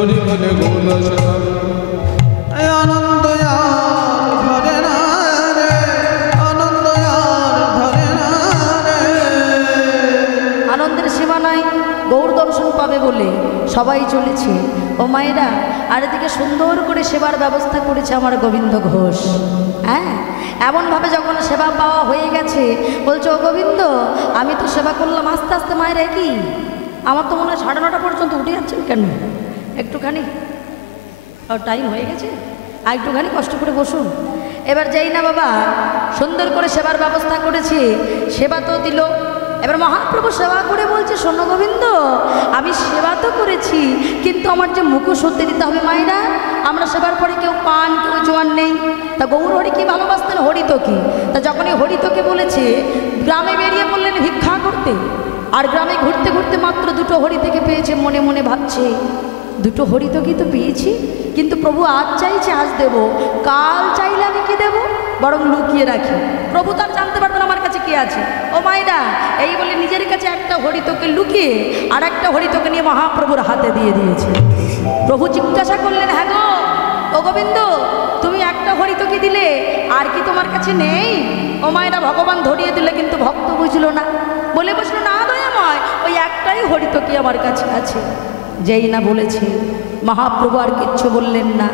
হরি বলে গোল আনন্দ আর ধরে না রে, আনন্দ আর ধরে না রে। আনন্দের সীমা নাই গৌর দর্শন পাবে বলে সবাই চলেছে। ও মায়েরা, আর এদিকে সুন্দর করে সেবার ব্যবস্থা করেছে আমার গোবিন্দ ঘোষ। হ্যাঁ, এমনভাবে যখন সেবা পাওয়া হয়ে গেছে বলছে, ও গোবিন্দ আমি তো সেবা করলাম আস্তে আস্তে। মায়েরা কি আমার তো মনে হয় 9:30 পর্যন্ত উঠে যাচ্ছেন কেন? একটুখানি টাইম হয়ে গেছে, আর একটুখানি কষ্ট করে বসুন। এবার যেই না বাবা সুন্দর করে সেবার ব্যবস্থা করেছে, সেবা তো দিল। এবার মহাপ্রভু সেবা করে বলছে, শোনো গোবিন্দ আমি সেবা তো করেছি, কিন্তু আমার যে মুখোশ হতে দিতে হবে। মায়েরা, আমরা সেবার পরে কেউ পান কেউ জোয়ান নেই। তা গৌর হরি কি ভালোবাসতেন? হরিতকি। তা যখনই হরিতকে বলেছে, গ্রামে বেরিয়ে পড়লেন ভিক্ষা করতে। আর গ্রামে ঘুরতে ঘুরতে মাত্র 2টো হরি থেকে পেয়েছে। মনে মনে ভাবছে, 2টো হরিতকি তো পেয়েছি, কিন্তু প্রভু আজ চাইছে আজ দেব, কাল চাইলে আমি কি দেব? বরং লুকিয়ে রাখি, প্রভু তার জানতে পারবেন আমার কাছে কি আছে। ও মায়েরা, এই বলে নিজের কাছে একটা হরিতকে লুকিয়ে আর একটা হরিতকে নিয়ে মহাপ্রভুর হাতে দিয়ে দিয়েছে। প্রভু জিজ্ঞাসা করলেন, হ্যাঁ গো ও গোবিন্দ তুমি একটা হরিতকি দিলে, আর কি তোমার কাছে নেই? ও মায়েরা, ভগবান ধরিয়ে দিলে, কিন্তু ভক্ত বুঝলো না, বলে বসলো, না দয়াময় ওই একটাই হরিতকি আমার কাছে আছে। যেই না বলেছে, মহাপ্রভু আর কিচ্ছু বললেন না,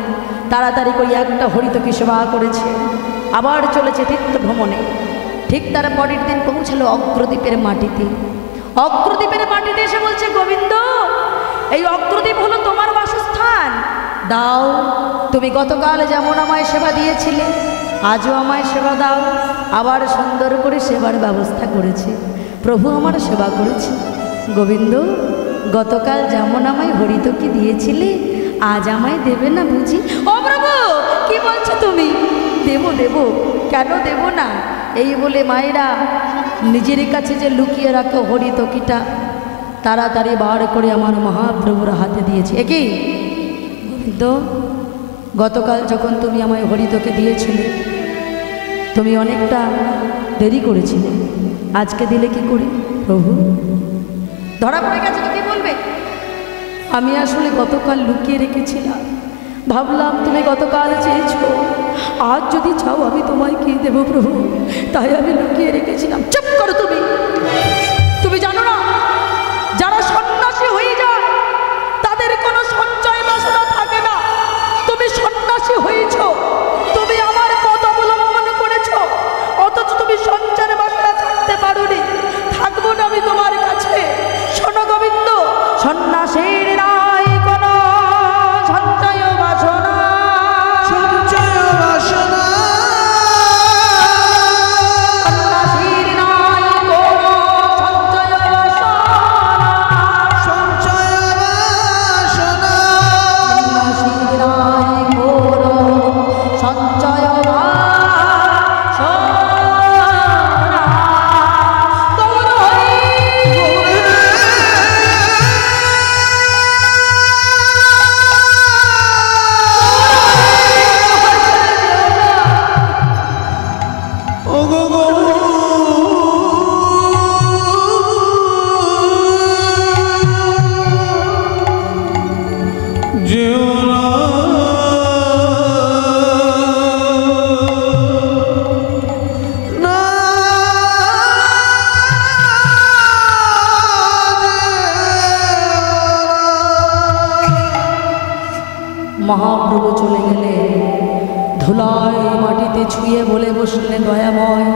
তাড়াতাড়ি করে একটা হরিতকি সেবা করেছে। আবার চলেছে তীর্থ ভ্রমণে। ঠিক তার পরের দিন পৌঁছালো অগ্রদ্বীপের মাটিতে। অগ্রদ্বীপের মাটিতে এসে বলছে, গোবিন্দ এই অগ্রদ্বীপ হলো তোমার বাসস্থান, দাও তুমি গতকাল যেমন আমায় সেবা দিয়েছিলে আজও আমায় সেবা দাও। আবার সুন্দর করে সেবার ব্যবস্থা করেছে। প্রভু আমার সেবা করেছে। গোবিন্দ গতকাল যেমন আমায় হরিতকি দিয়েছিলে আজ আমায় দেবে না বুঝি? ও প্রভু কি বলছো তুমি? দেব দেব, কেন দেব না? এই বলে মায়েরা নিজের কাছে যে লুকিয়ে রাখো হরিতকিটা তাড়াতাড়ি বার করে আমার মহাপ্রভুর হাতে দিয়েছে। একই গোবিন্দ গতকাল যখন তুমি আমায় হরিতকি দিয়েছিলে তুমি অনেকটা দেরি করেছিলে, আজকে দিলে কি করে? প্রভু ধরা পড়ে গেছে তো কি বলবে? আমি আসলে গতকাল লুকিয়ে রেখেছিলাম, ভাবলাম তুমি গতকাল চেয়েছো, আজ যদি চাও আমি তোমায় কি দেবো প্রভু, তাই আমি লুকিয়ে রেখেছিলাম। চুপ করো তুমি, তুমি জানো না যারা সন্ন্যাসী হয়ে যায় তাদের কোনো সঞ্চয় বাসনা থাকে না। তুমি সন্ন্যাসী হয়েছ, তুমি আমার পথ অবলম্বন করেছ, অথচ তুমি সঞ্চয়ের বাসনা ছাড়তে পারোনি। থাকবো না আমি তোমার কাছে। শোনো গোবিন্দ, সন্ন্যাসীর নাই কোনো সঞ্চয় বাসনা, সঞ্চয় বাসনা, সন্ন্যাসীর নাই কোনো সঞ্চয় বাসনা, সঞ্চয় বাসনা, সন্ন্যাসীর নাই কোনো সঞ্চয় বাসনা। গৌর হরি ও গো গো যেও না, না মহাপ্রভু চলে গেলে ধুলায় মাটিতে ছুঁয়ে বলে বসলেন, দয়াময়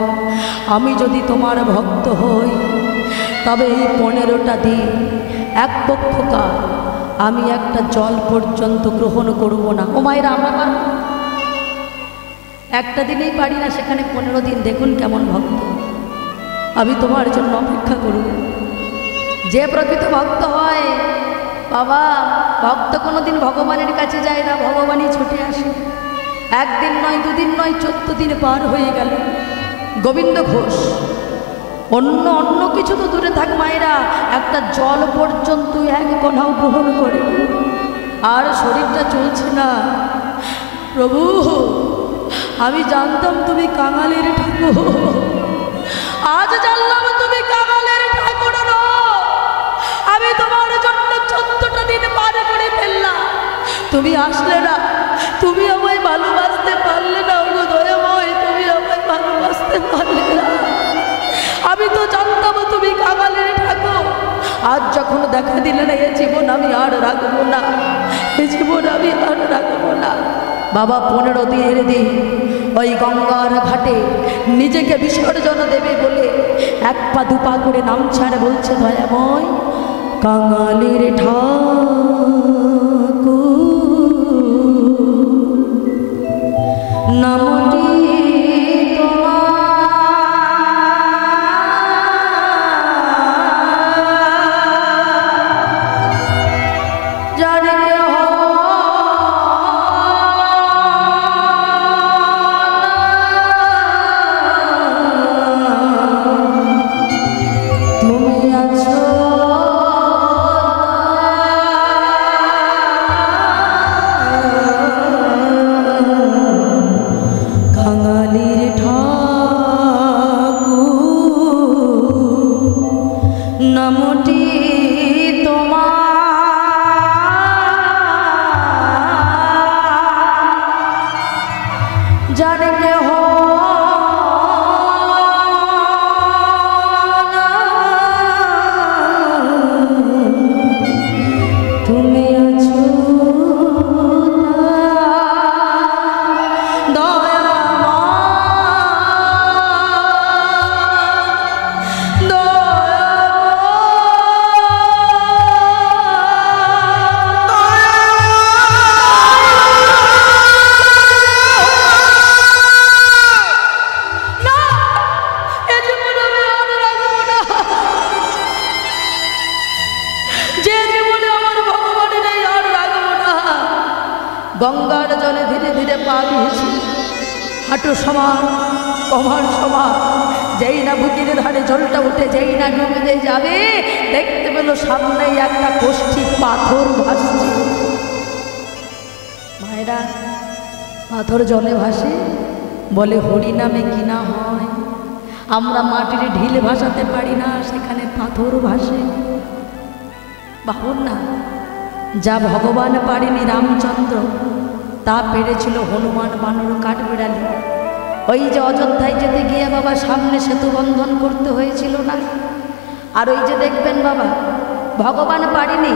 আমি যদি তোমার ভক্ত হই তবে এই 15টা দিন এক পক্ষকাল আমি একটা জল পর্যন্ত গ্রহণ করব না। ও মায়েরা, আমরা পারব একটা দিনেই পারি না, সেখানে 15 দিন। দেখুন কেমন ভক্ত। আমি তোমার জন্য অপেক্ষা করব। যে প্রকৃত ভক্ত হয় বাবা, ভক্ত কোনোদিন ভগবানের কাছে যায় না, ভগবানই ছুটে আসে। একদিন নয়, দুদিন নয়, 14 দিন পার হয়ে গেল। গোবিন্দ ঘোষ অন্য কিছু তো দূরে থাক মায়েরা, একটা জল পর্যন্ত এক কণাও গ্রহণ করে আর শরীরটা চলছে না। প্রভু আমি জানতাম তুমি কাঙালের ঠাকুর, আজ জানলাম তুমি কাঙালের ঠাকুর নও। আমি তোমার জন্য 14টা দিন পার করে ফেললাম, তুমি আসলে না, তুমি আমায় ভালোবাসতে পারলে না গো দয়াময়, তুমি আমায় ভালোবাসতে পারলে না। আমি তো জানতাম তুমি কাঙালের ঠাকুর, আজ যখন দেখা দিলে না, এ জীবন আমি আর রাখবো না, এ জীবন আমি আর রাখবো না। বাবা 15 দিনের দিন ওই গঙ্গার ঘাটে নিজেকে বিসর্জন দেবে বলে 1 পা 2 পা করে নাম ছাড়ে বলছে, দয়াময় কাঙালের ঠাকুর নামটি নামটি তোমার জানে কেহ তুমি আছো গঙ্গার জলে ধীরে ধীরে পা দিয়েছি, হাঁটু সমান কমার সমান। যেই না বুকের ধারে জলটা উঠে যেই না ডুবে যাবে, দেখতে পেল সামনেই একটা কষ্টি পাথর ভাসছে। মায়েরা, পাথর জলে ভাসে, বলে হরি নামে কি না হয়। আমরা মাটির ঢিল ভাসাতে পারি না, সেখানে পাথর ভাসে। ভাবুন না, যা ভগবান পারেনি রামচন্দ্র, তা পেরেছিল হনুমান, বানর, কাঠবিড়ালি। ওই যে অযোধ্যায় যেতে গিয়ে বাবা সামনে সেতু বন্ধন করতে হয়েছিল না? আর ওই যে দেখবেন বাবা, ভগবান পারেনি,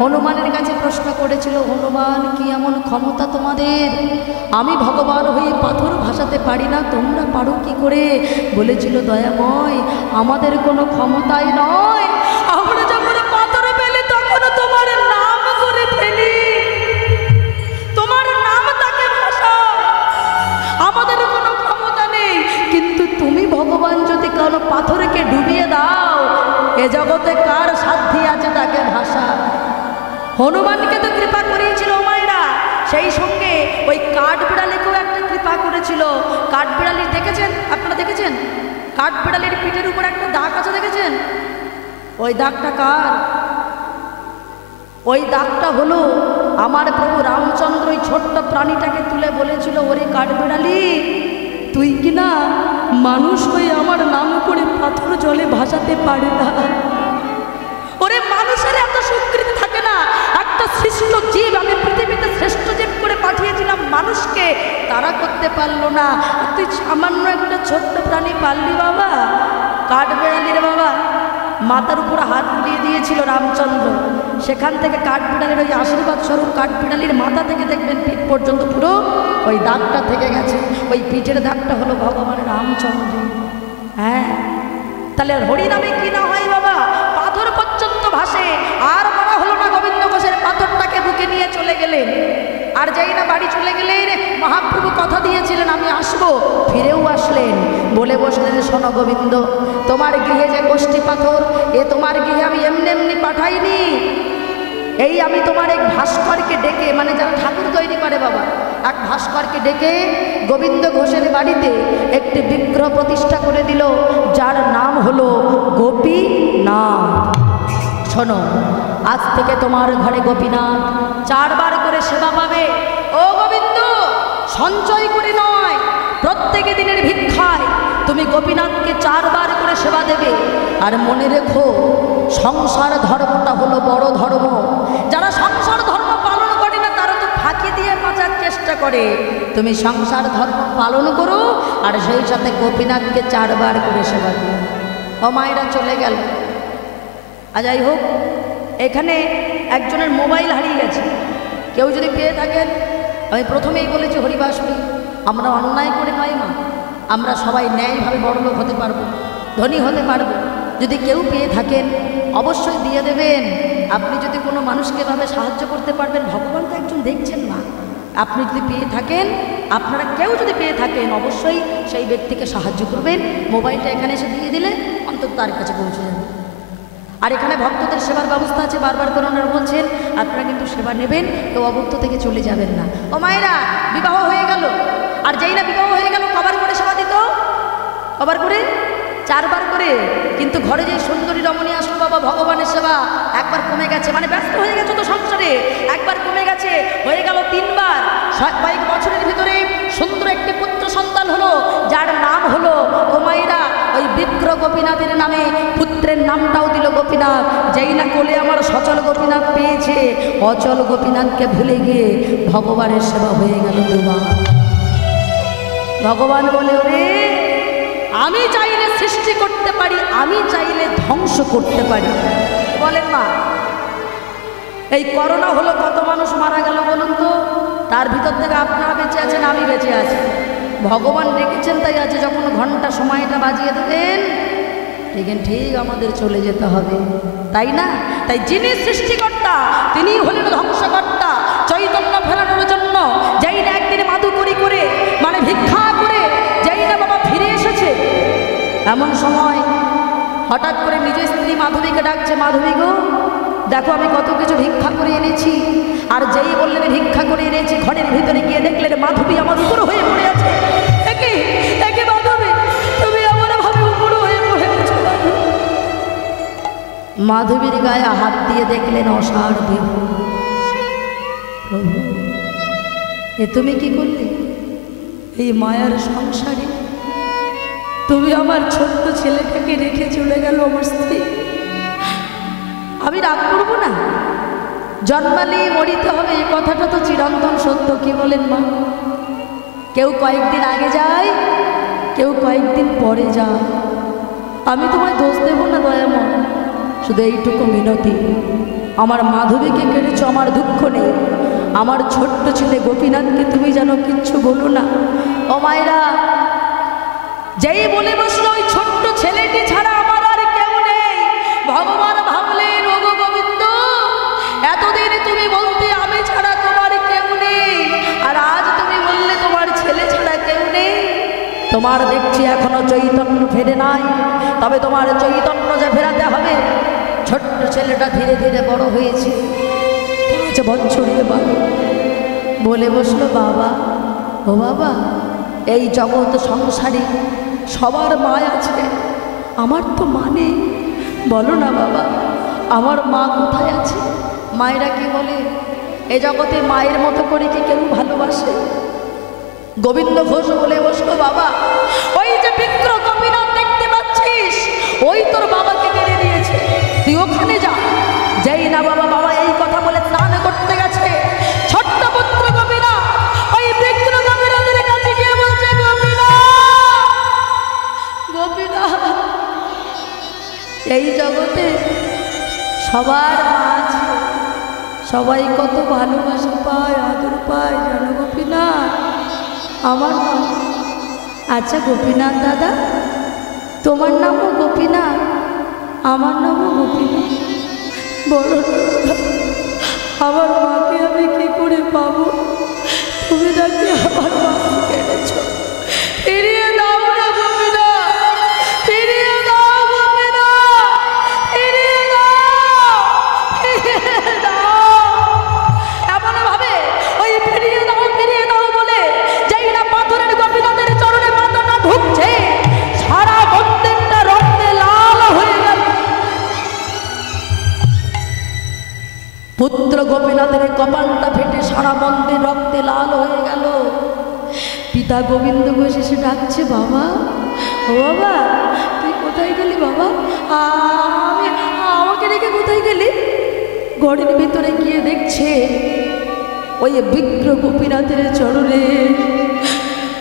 হনুমানের কাছে প্রশ্ন করেছিল, হনুমান কি এমন ক্ষমতা তোমাদের? আমি ভগবান হয়ে পাথর ভাসাতে পারি না, তোমরা পারো কি করে? বলেছিল, দয়াময় আমাদের কোনো ক্ষমতাই নয়, আমরা যখন পাথর পেলে তখন তোমার নাম করে ফেলি, তোমার নাম তাকে ভাসা, আমাদের কোনো ক্ষমতা নেই। কিন্তু তুমি ভগবান যদি কোনো পাথরকে ডুবিয়ে দাও, এ জগতে কার সাধ্যি আছে তাকে ভাসা? হনুমানকে তো কৃপা করিয়েছিল মায়েরা, সেই সঙ্গে ওই কাঠবিড়ালিকেও একটা কৃপা করেছিল। কাঠবিড়ালি দেখেছেন, আপনারা দেখেছেন? কাঠবিড়ালির পিঠের উপর একটা দাগ আছে, দেখেছেন? ওই দাগটা কার? ওই দাগটা হলো আমার প্রভু রামচন্দ্র ওই ছোট্ট প্রাণীটাকে তুলে বলেছিল, ওরে কাঠবিড়ালি, তুই কি না মানুষ হয়ে আমার নাম করে পাথর জলে ভাসাতে পারে না? ওরে মানুষের এত স্বীকৃতি থাকে না, একটা সৃষ্ট জীব, আমি পৃথিবীতে শ্রেষ্ঠ জীব করে পাঠিয়েছিলাম মানুষকে, তারা করতে পারলো না, তুই সামান্য একটা ছোট্ট প্রাণী পারলি বাবা। কাঠবিড়ালির বাবা মাথার উপর হাত বুলিয়ে দিয়েছিল রামচন্দ্র, সেখান থেকে কাঠবিড়ালির ওই আশীর্বাদ স্বরূপ কাঠবিড়ালির মাথা থেকে দেখবেন পিঠ পর্যন্ত পুরো ওই দাগটা থেকে গেছে। ওই পিঠের দাগটা হলো ভগবান রামচন্দ্র। হ্যাঁ, তাহলে হরি নামে কি না হয় বাবা? পাথর পর্যন্ত ভাসে। আর বলা হলো না, গোবিন্দ ঘোষের পাথরটাকে বুকে নিয়ে চলে গেলেন। আর যেই না বাড়ি চলে গেলেন, মহাপ্রভু কথা দিয়েছিলেন আমি আসবো, ফিরেও আসলেন। বলে বসলেন, শোনো গোবিন্দ, তোমার গৃহে যে গোষ্ঠী পাথর, এ তোমার গৃহে আমি এমনি এমনি পাঠাইনি। এই আমি তোমার এক ভাস্করকে ডেকে, মানে যারা ঠাকুর তৈরি করে বাবা, এক ভাস্করকে ডেকে গোবিন্দ ঘোষের বাড়িতে একটি বিগ্রহ প্রতিষ্ঠা করে দিল, যার নাম হলো গোপীনাথ। শোনো, আজ থেকে তোমার ঘরে গোপীনাথ 4 বার করে সেবা পাবে। ও গোবিন্দ, সঞ্চয় করে নয়, প্রত্যেকে দিনের ভিক্ষায় তুমি গোপীনাথকে 4 বার করে সেবা দেবে। আর মনে রেখো, সংসার ধর্মটা হলো বড় ধর্ম। যারা সংসার ধর্ম পালন করে না, তারা তো করে তুমি সংসার ধর্ম পালন করো আর সেই সাথে গোপীনাথকে 4 বার করে সেবা করো। ও মায়েরা চলে গেল। আর যাই হোক, এখানে একজনের মোবাইল হারিয়ে গেছে। কেউ যদি পেয়ে থাকেন, আমি প্রথমেই বলেছি হরিবাস হরি, আমরা অন্যায় করে নয় মা, আমরা সবাই ন্যায়ভাবে বড়লোক হতে পারবো, ধনী হতে পারবো। যদি কেউ পেয়ে থাকেন অবশ্যই দিয়ে দেবেন। আপনি যদি কোনো মানুষকে এভাবে সাহায্য করতে পারবেন, ভগবান তো একজন দেখছেন মা। আপনি যদি পেয়ে থাকেন, আপনারা কেউ যদি পেয়ে থাকেন অবশ্যই সেই ব্যক্তিকে সাহায্য করবেন। মোবাইলটা এখানে এসে দিয়ে দিলে অন্তত তার কাছে পৌঁছে যাবে। আর এখানে ভক্তদের সেবার ব্যবস্থা আছে, বারবার করে ওনারা বলছেন আপনারা কিন্তু সেবা নেবেন, কেউ অভুক্ত থেকে চলে যাবেন না। ও মায়েরা, বিবাহ হয়ে গেল, আর যেই না বিবাহ হয়ে গেল কবার করে সেবা দিত? কবার করে? 4 বার করে। কিন্তু ঘরে যে সুন্দরী রমণী আসলো বাবা, ভগবানের সেবা একবার কমে গেছে, মানে ব্যস্ত হয়ে গেছে তো সংসারে, একবার কমে গেছে, হয়ে গেল 3 বার। কয়েক বছরের ভিতরে সুন্দর একটি পুত্র সন্তান হলো, যার নাম হলো, ও মায়েরা, ওই বিক্র গোপীনাথের নামে পুত্রের নামটাও দিল গোপীনাথ। যেই না কোলে আমার সচল গোপীনাথ পেয়েছে, অচল গোপীনাথকে ভুলে গিয়ে ভগবানের সেবা হয়ে গেল 2 বার। ভগবান বলে, ওরে আমি চাইলে সৃষ্টি করতে পারি, আমি চাইলে ধ্বংস করতে পারি। বলেন মা, এই করোনা হলো, কত মানুষ মারা গেল বলুন তো? তার ভিতর থেকে আপনারা বেঁচে আছেন, আমি বেঁচে আছি। ভগবান ডেকেছেন তাই আছে। যখন ঘন্টা সময়টা বাজিয়ে দেবেন, ঠিক আমাদের চলে যেতে হবে, তাই না? তাই যিনি সৃষ্টিকর্তা তিনি হলেন ধ্বংসকর্তা। চৈতন্য ফেরানোর জন্য যেই না একদিন মাধুকরি করে, মানে ভিক্ষা করে যেই না বাবা ফিরে এসেছে, এমন সময় হঠাৎ করে নিজের স্ত্রী মাধবীকে ডাকছে, মাধবী গো দেখো আমি কত কিছু ভিক্ষা করে এনেছি। আর যেই বললেন ভিক্ষা করে এনেছি, ঘরের ভিতরে গিয়ে দেখলেন মাধবী আমার উপর হয়ে পড়ে আছে। একে একে মাধবী, তুমি এমন ভাবে উপর হয়ে পড়ে আছো। মাধবীর গায়ে হাত দিয়ে দেখলেন অসাড় দেহ। প্রভু, এ তুমি কি করলে? এই মায়ার সংসারে তুমি আমার ছোট্ট ছেলেটাকে রেখে চলে গেল আমার স্ত্রী। আমি রাগ করবো না, জন্মালেই মরিতে হবে, এই কথাটা তো চিরন্তন সত্য। কি বলেন মা? কেউ কয়েকদিন আগে যায়, কেউ কয়েকদিন পরে যায়। আমি তোমায় দোষ দেব না দয়াময়, শুধু এইটুকু মিনতি, আমার মাধবীকে কেড়েছ, আমার দুঃখ নেই। আমার ছোট্ট ছেলে গোপীনাথকে তুমি যেন কিচ্ছু বলো না। ও মায়েরা, যেই বলে বসলো ওই ছোট্ট ছেলেটি ছাড়া আমার আর কেউ নেই, ভগবান ভাবলেন, ও গো গোবিন্দ, এতদিন তুমি বলতে আমি ছাড়া তোমার কেউ নেই, আর আজ তুমি বললে তোমার ছেলে ছাড়া কেউ নেই। তোমার দেখছি এখনো চৈতন্য ফেরে নাই, তবে তোমার চৈতন্য যে ফেরাতে হবে। ছোট্ট ছেলেটা ধীরে ধীরে বড় হয়েছে, 5 বছরের বাবা। বলে বসলো, বাবা, ও বাবা, এই জগৎ সংসারে সবার মা আছে, আমার তো মা নেই। বলো না বাবা, আমার মা কোথায় আছে? মায়েরা কি বলে, এ জগতে মায়ের মতো করে কি কেউ ভালোবাসে? গোবিন্দ ঘোষ বলে বসলো, বাবা, ওই যে বিক্র গোপীনাথ দেখতে পাচ্ছিস, ওই তোর বাবাকে কেড়ে দিয়েছে, তুই ওখানে যা। যেই না বাবা বাবা এই কথা বলে স্নান করতে গেছে, ছোট্ট পুত্র গোপীনাথ ওই বিক্র গোপীনাথের কাছে গিয়ে বলছে, গোপীনাথ, এই জগতে সবার মাঝ সবাই কত ভালোবাসা পায়, আদর পায়, জানো গোপীনাথ, আমার মা। আচ্ছা গোপীনাথ দাদা, তোমার নামও গোপীনাথ, আমার নামও গোপীনাথ, বলো আমার মাকে আমি কি করে পাবো? তুমি নাকি আমার মাকে কেড়েছ, ফিরিয়ে দাও না গোপীনাথ, ফিরিয়ে দাও গোপীনাথ, ফিরিয়ে দাও, ফিরিয়ে দাও। এমন ভাবে ওই ফিরিয়ে দাও বলে যেই না পাথরের গোপীনাথের চরণে মাথাটা ঢুকছে, সারা মন্দিরটা রক্তে লাল হয়ে গেল। পুত্র গোপীনাথের কপালটা ফেটে সারা মন্দির রক্তে লাল হয়ে গেল। পিতা গোবিন্দ ঘোষ এসে ডাকছে, বাবা, ও বাবা, তুই কোথায় গেলি বাবা? আমাকে রেখে কোথায় গেলি? ঘরের ভিতরে গিয়ে দেখছে ওই বিগ্র গোপীনাথের চরণে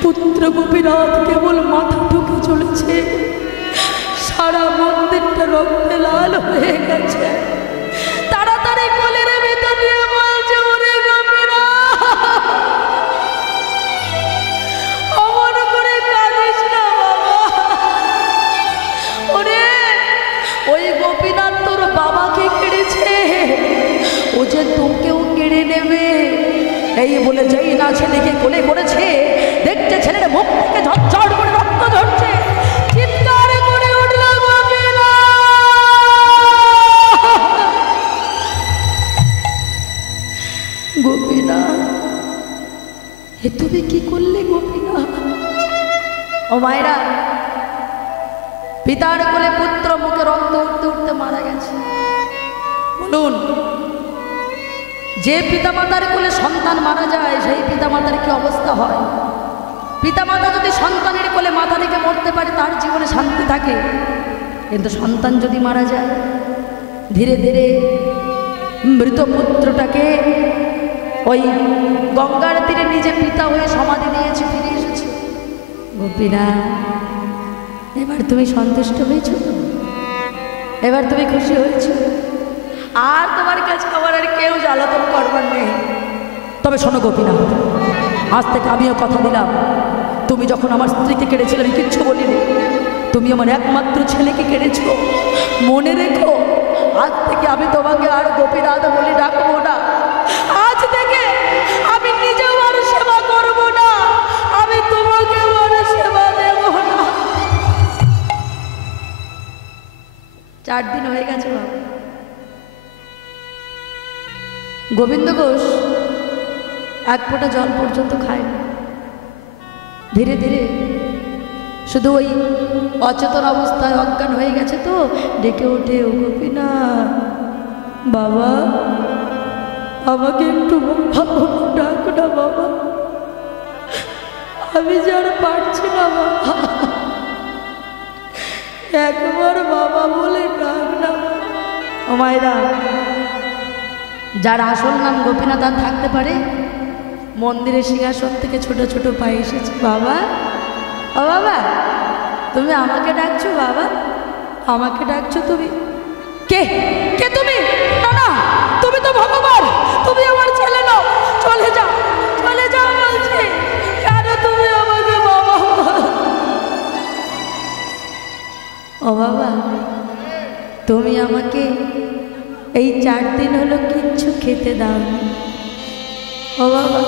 পুত্র গোপীনাথ কেবল মাথা ঠুকে চলেছে, সারা মন্দিরটা রক্তে লাল হয়ে গেছে। তাড়াতাড়ি কোলের ভিতর নিয়ে বলছে, ওরে গোপীনাথ, অমন করে কাঁদিস না বাবা। ওরে ওই গোপীনাথ তোর বাবাকে কেড়েছে, ও যে তোকেও কেড়ে নেবে। এই বলে যেই না ছেলেকে কোলে করেছে, দেখছে ছেলের মুখ থেকে ঝরঝর করে রক্ত ঝরছে, চিৎকার করে উঠল গোপীনাথ। গোপীনাথ, এ তুমি কি করলে গোপীনাথ? ও মায়েরা, পিতার কোলে পুত্র মুখে রক্ত উঠতে উঠতে মারা গেছে। বলুন, যে পিতামাতার কোলে সন্তান মারা যায় সেই পিতামাতার কি অবস্থা হয়? পিতামাতা যদি সন্তানের কোলে মাথা রেখে মরতে পারে তার জীবনে শান্তি থাকে, কিন্তু সন্তান যদি মারা যায়, ধীরে ধীরে মৃত পুত্রটাকে ওই গঙ্গার তীরে নিজে পিতা হয়ে সমাধি দিয়েছে, ফিরে এসেছে। গোপীনাথ, এবার তুমি সন্তুষ্ট হয়েছ? এবার তুমি খুশি হয়েছ? আর তোমার কাছে আমার আর কেউ জ্বালাতন করবার নেই। তবে শোনো গোপীনাথ, আজ থেকে আমিও কথা দিলাম, তুমি যখন আমার স্ত্রীকে কেড়েছিলে আমি কিচ্ছু বলিনি, তুমি আমার একমাত্র ছেলেকে কেড়েছ। মনে রেখো, আজ থেকে আমি তোমাকে আর গোপীনাথ বলে ডাকবো না। আজ থেকে আমি নিজেও আর সেবা করবো না, আমি তোমাকে আর সেবা দেব না। 4 দিন হয়ে গেছে বাবা। গোবিন্দ ঘোষ এক ফোঁটা জল পর্যন্ত খায় না। ধীরে ধীরে শুধু ওই অচেতন অবস্থায় অজ্ঞান হয়ে গেছে তো ডেকে ওঠে, ও গোপীনাথ বাবা, আমাকে একটু ডাক না বাবা, আমি যার পারছি না বাবা, একবার বাবা বলে ডাক না। ও মায়েরা, যার আসল নাম গোপীনাথ আর থাকতে পারে, মন্দিরের সিংহাসন থেকে ছোট ছোট পায়ে এসেছে। বাবা, ও বাবা, তুমি আমাকে ডাকছো? বাবা, আমাকে ডাকছো? তুমি কে? কে তুমি? না না, তুমি তো ভগবান, তুমি আমার ছেলে নও। চলে যাও, চলে যাও বলছি। কেন তুমি আমাকে বাবা? ও বাবা, তুমি আমাকে এই 4 দিন হলো কিচ্ছু খেতে দাও। ও বাবা,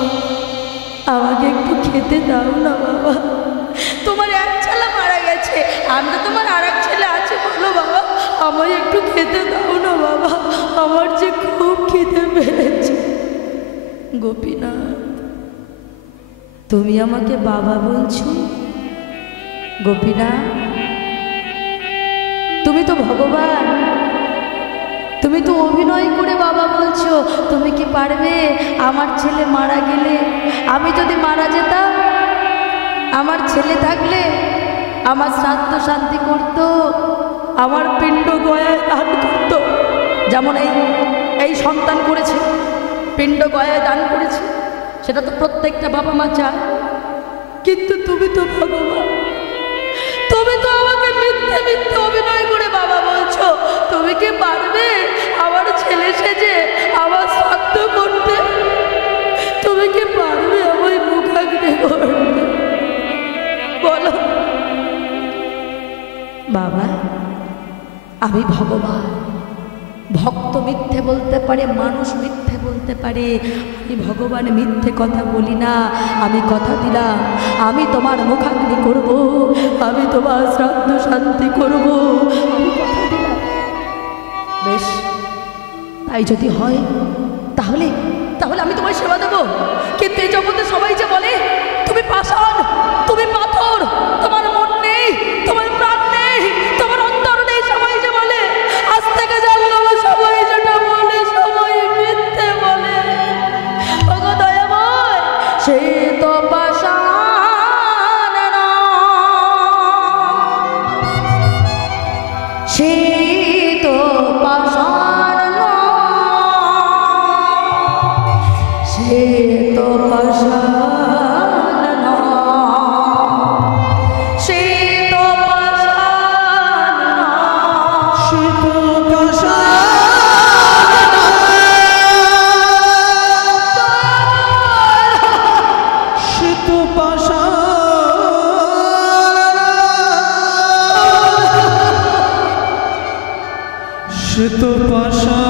আমাকে একটু খেতে দাও না বাবা। তোমার এক ছেলে মারা গেছে, আমি তো তোমার আর এক ছেলে আছে, বলো বাবা, আমায় একটু খেতে দাও না বাবা, আমার যে খুব খিদে পেয়েছে। গোপীনাথ, তুমি আমাকে বাবা বলছো? গোপীনাথ, তুমি তো ভগবান, তুমি তো অভিনয় করে বাবা বলছো। তুমি কি পারবে আমার ছেলে মারা গেলে, আমি যদি মারা যেতাম, আমার ছেলে থাকলে আমার শ্রাদ্ধ শান্তি করত, আমার পিণ্ড গয়ায় দান করত, যেমন এই সন্তান করেছে, পিণ্ড গয়ায় দান করেছে, সেটা তো প্রত্যেকটা বাবা মা চায়। কিন্তু তুমি তো ভগবান, তুমি তো আমাকে মিথ্যে মিথ্যে অভিনয় করে বাবা বলছো। তুমি কি পারবে আমার ছেলে সেজে আমার শ্রাদ্ধ করতে? তুমি কি পারবে আমায় মুখাগ্নি করতে? বলো বাবা, আমি ভগবান, ভক্ত মিথ্যে বলতে পারে, মানুষ মিথ্যে বলতে পারে, আমি ভগবান মিথ্যে কথা বলি না। আমি কথা দিলাম, আমি তোমার মুখাগ্নি করব, আমি তোমার শ্রাদ্ধ শান্তি করব, আমি কথা দিলাম। বেশ, তাই যদি হয় তাহলে তাহলে আমি তোমার সেবা দেবো। কিন্তু এই জগতে সবাই যে বলে তুমি পাষাণ, তুমি পাথর, তোমার মন নেই, তোমার প্রাণ নেই, তোমার অন্তর নেই, সবাই যে বলে, আজ থেকে জানলো সবাই যেটা বলে সবাই মিথ্যে বলে। ওগো দয়াময়, সেই তো পাষাণ না, সেই তো পাষাণ না, সে তো পাষাণ নয়, সে তো পাষাণ নয়, সে তো পাষাণ সে তো পাষাণ সে তো পাষাণ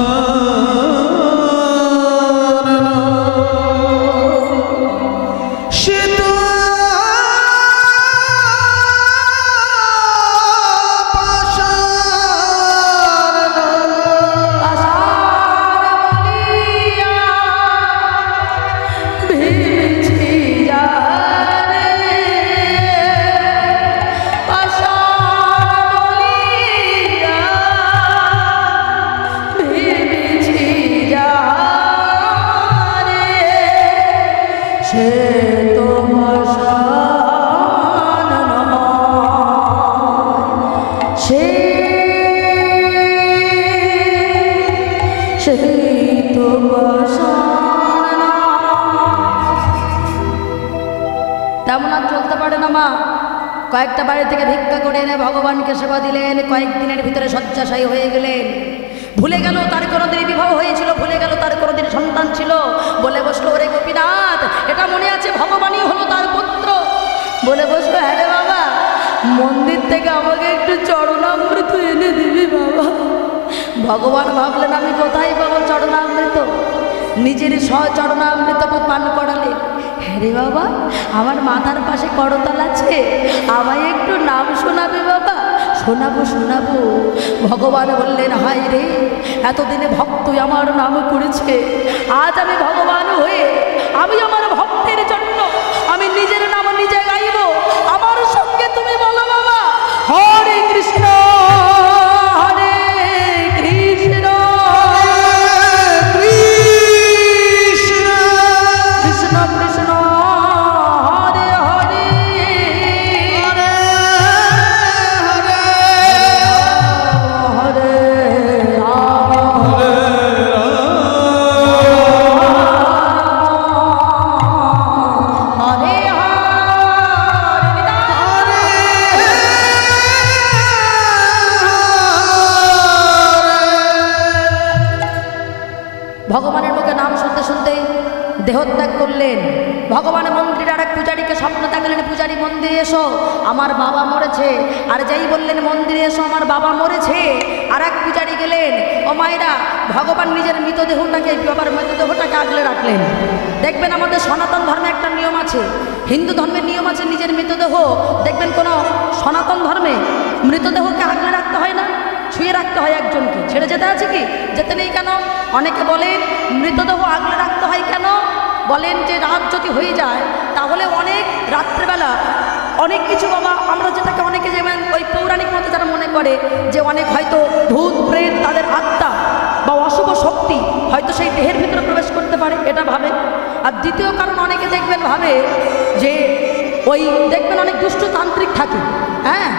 সে তো সে তো পাষাণ নয়, সে তো পাষাণ নয়। তেমন আর চলতে পারে না মা। কয়েকটা বাড়ি থেকে ভিক্ষা করে এনে ভগবানকে সেবা দিলেন, কয়েকদিনের ভিতরে শয্যাশায়ী হয়ে গেলেন। ভুলে গেল তার কোনোদিন বিবাহ হয়েছিল, ভুলে গেল তার কোনোদিন সন্তান ছিল। বলে বসলো, ওরে গোপীনাথ, এটা মনে আছে ভগবানই হলো তার পুত্র। বলে বসলো, হ্যাঁ রে বাবা, মন্দির থেকে আমাকে একটু চরণামৃত এনে দিবি বাবা। ভগবান ভাবলেন আমি কোথায় পাবো চরণামৃত, নিজের চরণামৃতটা পান করালেন। হ্যাঁ রে বাবা, আমার মাথার পাশে করতাল আছে, আমায় একটু নাম শোনাবে বাবা। শোনাবো শোনাবো। ভগবান বললেন, হায় রে, এতদিনে ভক্তই আমার নাম করেছে, আজ আমি ভগবান হয়ে আমি আমার ভক্তের জন্য আমি নিজের নাম নিজে গাইব। আমার সঙ্গে তুমি বলো বাবা, হরে কৃষ্ণ হরে কৃষ্ণ কৃষ্ণ কৃষ্ণ কৃষ্ণ হরে হরে হরে হরে হরে রাম হরে ভগবানের মুখে নাম শুনতে শুনতে দেহত্যাগ করলেন। ভগবান মন্দিরে আরেক পূজারীকে স্বপ্ন দেখালেন, পূজারী মন্দিরে এসো, আমার বাবা মরেছে। আর যেই বললেন মন্দিরে এসো আমার বাবা মরেছে, আর এক পূজারী গেলেন। ও মায়েরা, ভগবান নিজের মৃতদেহটাকে বাবার মৃতদেহটাকে আগলে রাখলেন। দেখবেন আমাদের সনাতন ধর্মে একটা নিয়ম আছে, হিন্দু ধর্মের নিয়ম আছে, নিজের মৃতদেহ দেখবেন কোনো সনাতন ধর্মে মৃতদেহকে আগলে রাখতে হয় না, ছুঁয়ে রাখতে হয় একজনকে, ছেড়ে যেতে আছে কি? যেতে নেই কেন? অনেকে বলেন মৃতদেহ আগলে রাখতে হয় কেন? বলেন যে রাত যদি হয়ে যায় তাহলে অনেক রাত্রেবেলা অনেক কিছু বাবা, আমরা যেটাকে অনেকে যেমন ওই পৌরাণিক মতে যারা মনে করে যে অনেক হয়তো ভূত প্রেত তাদের আত্মা বা অশুভ শক্তি হয়তো সেই দেহের ভিতরে প্রবেশ করতে পারে, এটা ভাবে। আর দ্বিতীয় কারণ, অনেকে দেখবেন ভাবে যে ওই দেখবেন অনেক দুষ্ট তান্ত্রিক থাকে, হ্যাঁ,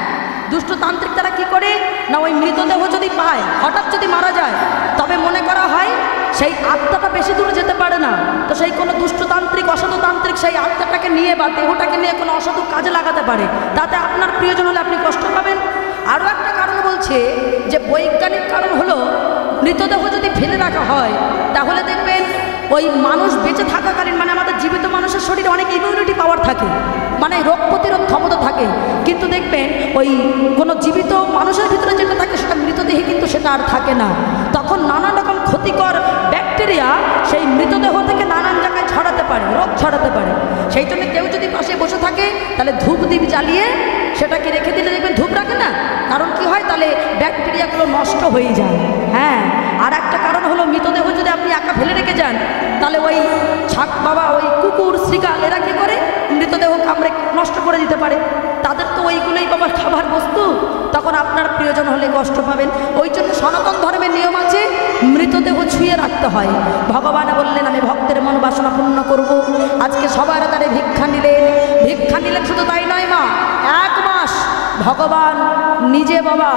দুষ্ট তান্ত্রিক তারা কি করে না, ওই মৃতদেহ যদি পায়, হঠাৎ যদি মারা যায়, তবে মনে করা হয় সেই আত্মাটা বেশি দূরে যেতে পারে না, তো সেই কোনো দুষ্টতান্ত্রিক অসাধু তান্ত্রিক সেই আত্মাটাকে নিয়ে বা দেহটাকে নিয়ে কোনো অসাধু কাজে লাগাতে পারে, তাতে আপনার প্রিয়জন হলে আপনি কষ্ট পাবেন। আরও একটা কারণ বলছে যে বৈজ্ঞানিক কারণ হলো, মৃতদেহ যদি ফেলে রাখা হয় তাহলে দেখবেন ওই মানুষ বেঁচে থাকাকালীন, মানে আমাদের জীবিত মানুষের শরীরে অনেক ইমিউনিটি পাওয়ার থাকে, মানে রোগ প্রতিরোধ ক্ষমতা থাকে, কিন্তু দেখবেন ওই কোনো জীবিত মানুষের ভিতরে যেটা থাকে সেটা মৃতদেহে কিন্তু সেটা আর থাকে না। তখন নানান রকম ক্ষতিকর ব্যাকটেরিয়া সেই মৃতদেহ থেকে নানান জায়গায় ছড়াতে পারে, রোগ ছড়াতে পারে। সেই জন্য কেউ যদি পাশে বসে থাকে তাহলে ধূপ দ্বীপ জ্বালিয়ে সেটাকে রেখে দিলে দেখবেন ধূপ রাখে না, কারণ কি হয়, তাহলে ব্যাকটেরিয়াগুলো নষ্ট হয়ে যায়। হ্যাঁ, আর একটা কারণ হলো মৃতদেহ যদি আপনি একা ফেলে রেখে যান তাহলে ওই ছাক বাবা, ওই কুকুর শ্রীকাল এরা কী করে মৃতদেহ কামড়ে নষ্ট করে দিতে পারে, তাদের তো ওইগুলোই বাবা খাবার বস্তু, তখন আপনার প্রিয়জন হলে কষ্ট পাবেন। ওই জন্য সনাতন ধর্মের নিয়ম আছে, মৃতদেহ ছুঁয়ে রাখতে হয়। ভগবান বললেন আমি ভক্তের মন বাসনা পূর্ণ করব। আজকে সবার তারে ভিক্ষা নিলেন, শুধু তাই নয় মা, 1 মাস ভগবান নিজে বাবা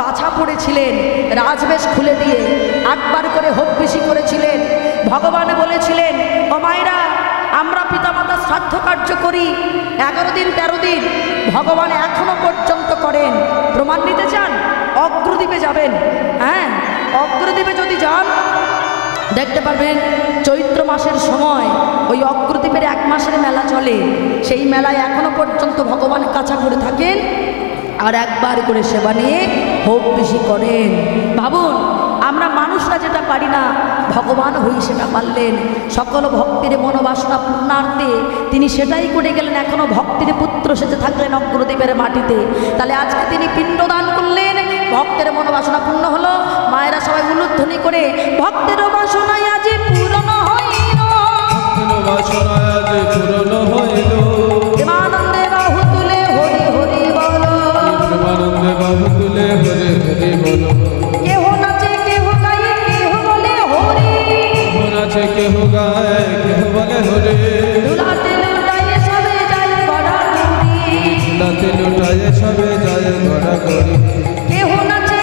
কাছা পড়েছিলেন, রাজবেশ খুলে দিয়ে 8বার করে হব্বিষি করেছিলেন, ভগবান বলেছিলেন, ও মায়েরা, আমরা পিতামাতার শ্রাদ্ধ কার্য করি 11 দিন 13 দিন, ভগবান এখনো পর্যন্ত করেন। প্রমাণ নিতে চান? অগ্রদ্বীপে যাবেন। হ্যাঁ, অগ্রদ্বীপে যদি যান দেখতে পারবেন চৈত্র মাসের সময় ওই অগ্রদ্বীপের 1 মাসের মেলা চলে। সেই মেলায় এখনো পর্যন্ত ভগবান কাছা করে থাকেন আর একবার করে সেবা নিয়ে হোম বেশি করেন। ভাবুন, আমরা মানুষরা যেটা পারি না, ভগবান হয়ে সেটা পারলেন। সকল ভক্তের মনোবাসনা পূর্ণার্থে তিনি সেটাই করে গেলেন। এখনো ভক্তের পুত্র সেজে থাকলেন অগ্রদ্বীপের মাটিতে। তাহলে আজকে তিনি পিণ্ডদান করলেন, ভক্তের মনোবাসনা পূর্ণ হলো। মায়েরা সবাই উলুধ্বনি করে ভক্তের বাসনায় আজ পূরণ হইল, প্রেমানন্দে বাহু তুলে হরি হরি বলো, কেহ নাচে কেহ গায়ে কেহ বলে হরি, দুলাতে লুটায়ে সবে যায় গড়াগড়ি, কেহ নাচে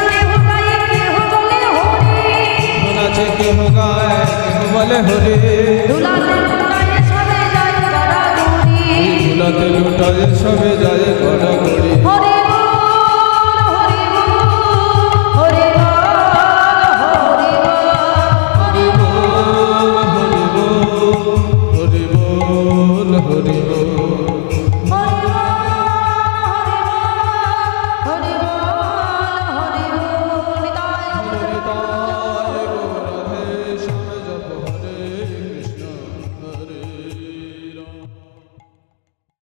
কেহ গায়ে কেহ বলে হরি, দুলাতে লুটায়ে সবে যায় গড়াগড়ি। হরি বল হরি বল হরি বল হরি বল। হরি বল হরি